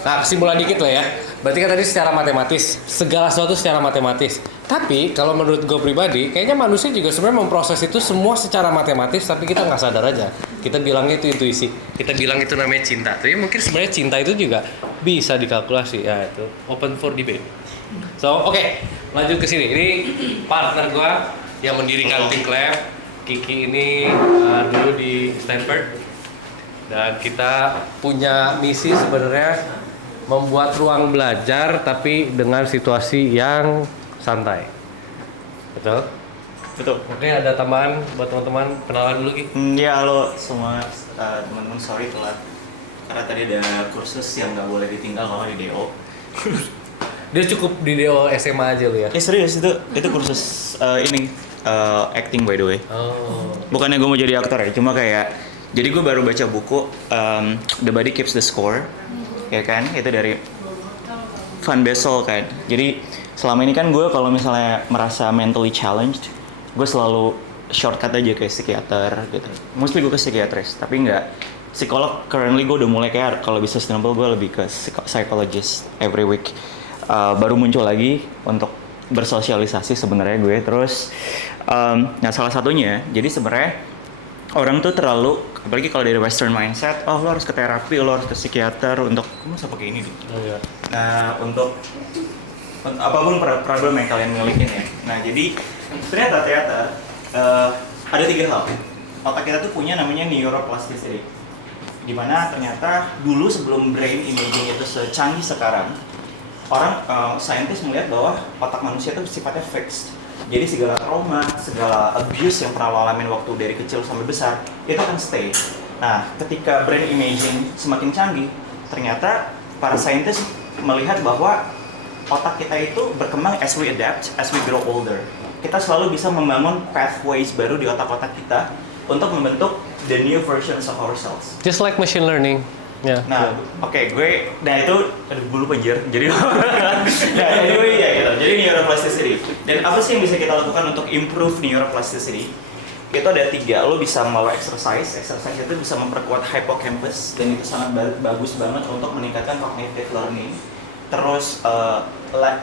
Nah, kesimpulan dikit lah ya. Berarti kan tadi secara matematis, segala sesuatu secara matematis. Tapi kalau menurut gue pribadi, kayaknya manusia juga sebenarnya memproses itu semua secara matematis, tapi kita nggak sadar aja. Kita bilangnya itu intuisi. Kita bilang itu namanya cinta. Tapi mungkin sebenarnya cinta itu juga bisa dikalkulasi. Ya itu open for debate. So, oke, lanjut ke sini. Ini partner gue yang mendirikan Think Lab. Kiki ini dulu di Stanford. Dan kita punya misi sebenarnya membuat ruang belajar tapi dengan situasi yang santai. Betul? Betul. Mungkin ada tambahan buat teman-teman, kenalan dulu Ki. Ya halo semua teman-teman, sorry telat karena tadi ada kursus yang nggak boleh ditinggal kalau di DO. Dia cukup di DO SMA aja lu ya? Serius itu kursus acting by the way. Oh. Bukannya gue mau jadi aktor ya, cuma kayak jadi gue baru baca buku The Body Keeps the Score, ya kan? Itu dari Van Bessel kan. Jadi selama ini kan gue kalau misalnya merasa mentally challenged, gue selalu shortcut aja ke psikiater gitu. Mostly gue ke psikiatris, tapi nggak psikolog. Currently gue udah mulai kayak kalau bisa sustainable gue lebih ke psychologist every week. Baru muncul lagi untuk bersosialisasi sebenarnya gue. Terus, nah salah satunya, jadi sebenarnya orang tuh terlalu, apalagi kalau dari Western mindset, oh lo harus ke terapi, lo harus ke psikiater untuk, kamu masa pakai ini deh. Oh iya. Nah untuk apapun problem yang kalian milikin ya. Nah jadi Ternyata ada 3 hal. Otak kita tuh punya namanya neuroplasticity. Dimana ternyata dulu sebelum brain imaging itu secanggih sekarang, orang saintis melihat bahwa otak manusia itu sifatnya fixed. Jadi segala trauma, segala abuse yang pernah lo alamin waktu dari kecil sampai besar, itu akan stay. Nah, ketika brain imaging semakin canggih, ternyata para saintis melihat bahwa otak kita itu berkembang as we adapt, as we grow older. Kita selalu bisa membangun pathways baru di otak-otak kita untuk membentuk the new versions of ourselves. Just like machine learning. Ya. Nah, nah itu, gue lupa anjir. Jadi, nah anyway ya gitu. Jadi neuroplasticity. Dan apa sih yang bisa kita lakukan untuk improve neuroplasticity? Itu ada 3. Lo bisa melalui exercise itu bisa memperkuat hippocampus dan itu sangat bagus banget untuk meningkatkan cognitive learning. Terus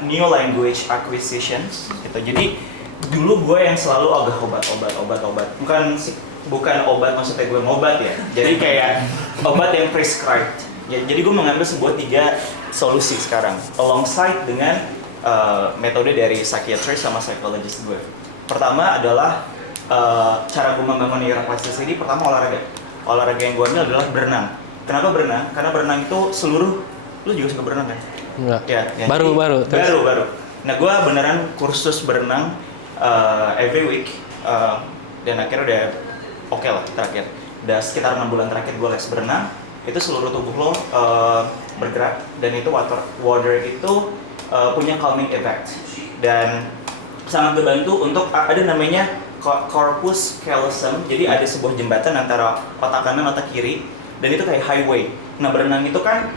new language acquisitions gitu. Jadi dulu gue yang selalu obat. Bukan obat maksudnya gue ngobat ya. Jadi kayak obat yang prescribed. Ya, jadi gue mengambil sebuah 3 solusi sekarang alongside dengan metode dari psychiatrist sama psychologist gue. Pertama adalah cara gue membangun neuroplasticity. Pertama olahraga yang gue ambil adalah berenang. Kenapa berenang? Karena berenang itu lu juga suka berenang kan? Enggak. Ya, Baru. Nah, gue beneran kursus berenang every week dan akhirnya udah oke lah terakhir. Udah sekitar 6 bulan terakhir gue les berenang. Itu seluruh tubuh lo bergerak dan itu water itu punya calming effect dan sangat membantu untuk ada namanya corpus callosum. Jadi ada sebuah jembatan antara otak kanan otak kiri dan itu kayak highway. Nah, berenang itu kan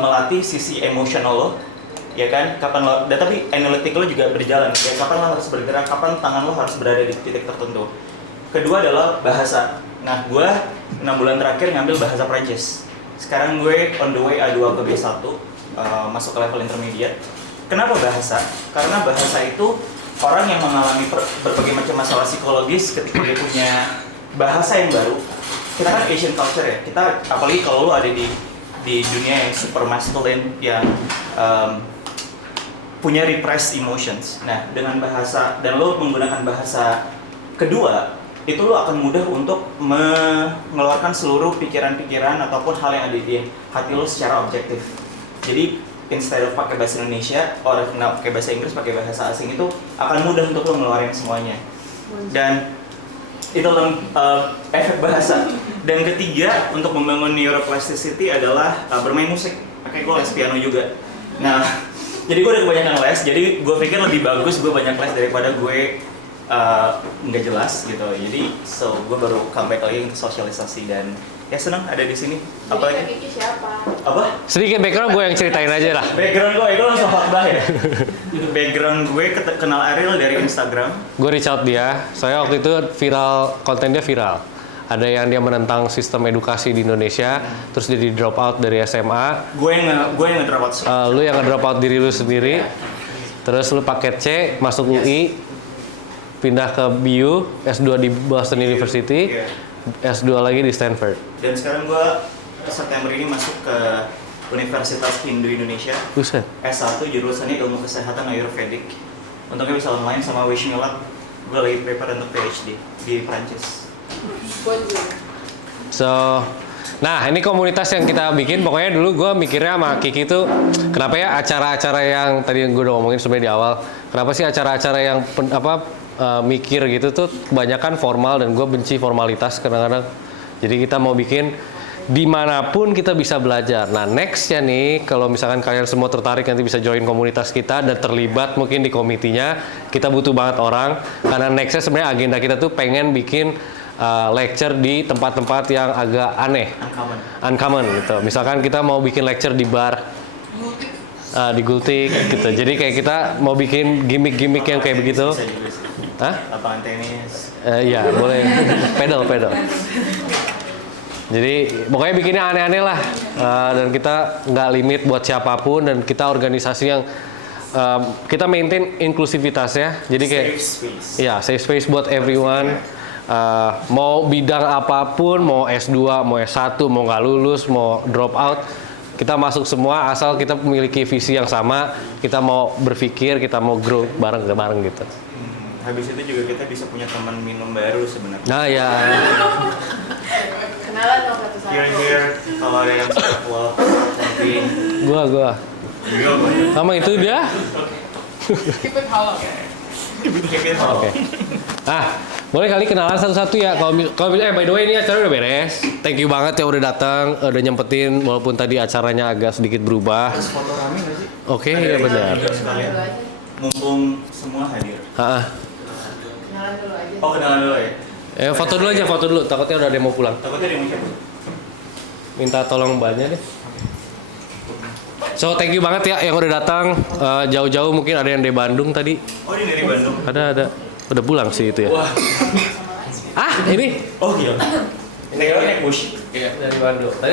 melatih sisi emosional lo, ya kan? Tapi analitik lo juga berjalan. Ya, kapan lo harus bergerak, kapan tangan lo harus berada di titik tertentu. Kedua adalah bahasa. Nah, gue 6 bulan terakhir ngambil bahasa Prancis. Sekarang gue on the way A2 ke B1, masuk ke level intermediate. Kenapa bahasa? Karena bahasa itu orang yang mengalami berbagai macam masalah psikologis ketika dia punya bahasa yang baru. Kita kan Asian culture ya, kita apalagi kalau lo ada di dunia yang super masculine yang punya repressed emotions. Nah, dengan bahasa dan lo menggunakan bahasa kedua, itu lo akan mudah untuk mengeluarkan seluruh pikiran-pikiran ataupun hal yang ada di hati lo secara objektif. Jadi instead of pakai bahasa Indonesia, orang pakai bahasa Inggris, pakai bahasa asing itu akan mudah untuk lo ngeluarin semuanya. Dan itu efek bahasa. Dan ketiga, untuk membangun neuroplasticity adalah bermain musik. Pakai gue les piano juga. Nah, jadi gue udah kebanyakan les. Jadi gue pikir lebih bagus gue banyak les daripada gue nggak jelas gitu. Jadi gue baru comeback lagi ke sosialisasi dan ya senang ada di sini. Apalagi Kiki siapa? apa? Sedikit background gue yang ceritain aja lah. Background gue itu langsung khotbah ya. Itu background gue kenal Ariel dari Instagram. Gue reach out dia. Saya waktu itu konten dia viral. Ada yang dia menentang sistem edukasi di Indonesia, terus dia di drop out dari SMA. Gue yang ngedrop out sih. Lu yang ngedrop out diri lu sendiri. Terus lu paket C, masuk UI, pindah ke BU, S2 di Boston University, S2 lagi di Stanford. Dan sekarang gue September ini masuk ke Universitas Hindu Indonesia. Buset. S1 jurusannya ilmu kesehatan Ayurvedic. Untungnya bisa online sama Wish Me Luck. Gue lagi prepare untuk PhD di Prancis. Bonjour. So, nah ini komunitas yang kita bikin. Pokoknya dulu gue mikirnya sama Kiki tuh, kenapa ya acara-acara yang tadi gue udah ngomongin sebenarnya di awal. Kenapa sih acara-acara yang mikir gitu tuh kebanyakan formal dan gue benci formalitas kadang-kadang. Jadi kita mau bikin dimanapun kita bisa belajar. Nah nextnya nih, kalau misalkan kalian semua tertarik nanti bisa join komunitas kita dan terlibat mungkin di komitinya, kita butuh banget orang. Karena nextnya sebenarnya agenda kita tuh pengen bikin lecture di tempat-tempat yang agak aneh, uncommon gitu. Misalkan kita mau bikin lecture di bar, di Gultik gitu. Jadi kayak kita mau bikin gimmick-gimmick yang kayak begitu. Hah? Lapangan tenis. Iya boleh. Pedal. Jadi pokoknya bikinnya aneh-aneh lah. Dan kita nggak limit buat siapapun dan kita organisasi yang kita maintain inklusivitas ya. Jadi kayak safe space buat everyone. Mau bidang apapun, mau S2, mau S1, mau nggak lulus, mau drop out, kita masuk semua asal kita memiliki visi yang sama, kita mau berpikir, kita mau grow bareng gitu. habis itu juga kita bisa punya teman minum baru sebenarnya. Nah ya, Kenalan dong satu-satu. Here, kalau ada yang suka vlog, vlogging, gua. Sama itu dia. Keep it hollow. keep it home. Oke. Boleh kali kenalan satu-satu ya. Kalau by the way ini acara udah beres. Thank you banget ya udah datang, udah nyempetin walaupun tadi acaranya agak sedikit berubah. Terus foto rame nggak sih? Oke, ya benar. Sekalian. Mumpung semua hadir. Kenalan dulu aja. Oh, kenalan dulu ya? Foto dulu aja, foto dulu. Takutnya udah ada yang mau pulang. Takutnya dia mau siapa? Minta tolong mbaknya deh. So thank you banget ya yang udah datang jauh-jauh, mungkin ada yang dari Bandung tadi. Oh, ini dari Bandung. Ada. Udah pulang sih itu ya. Wah. Ini Oh iya. Naik bus. dari Bandung.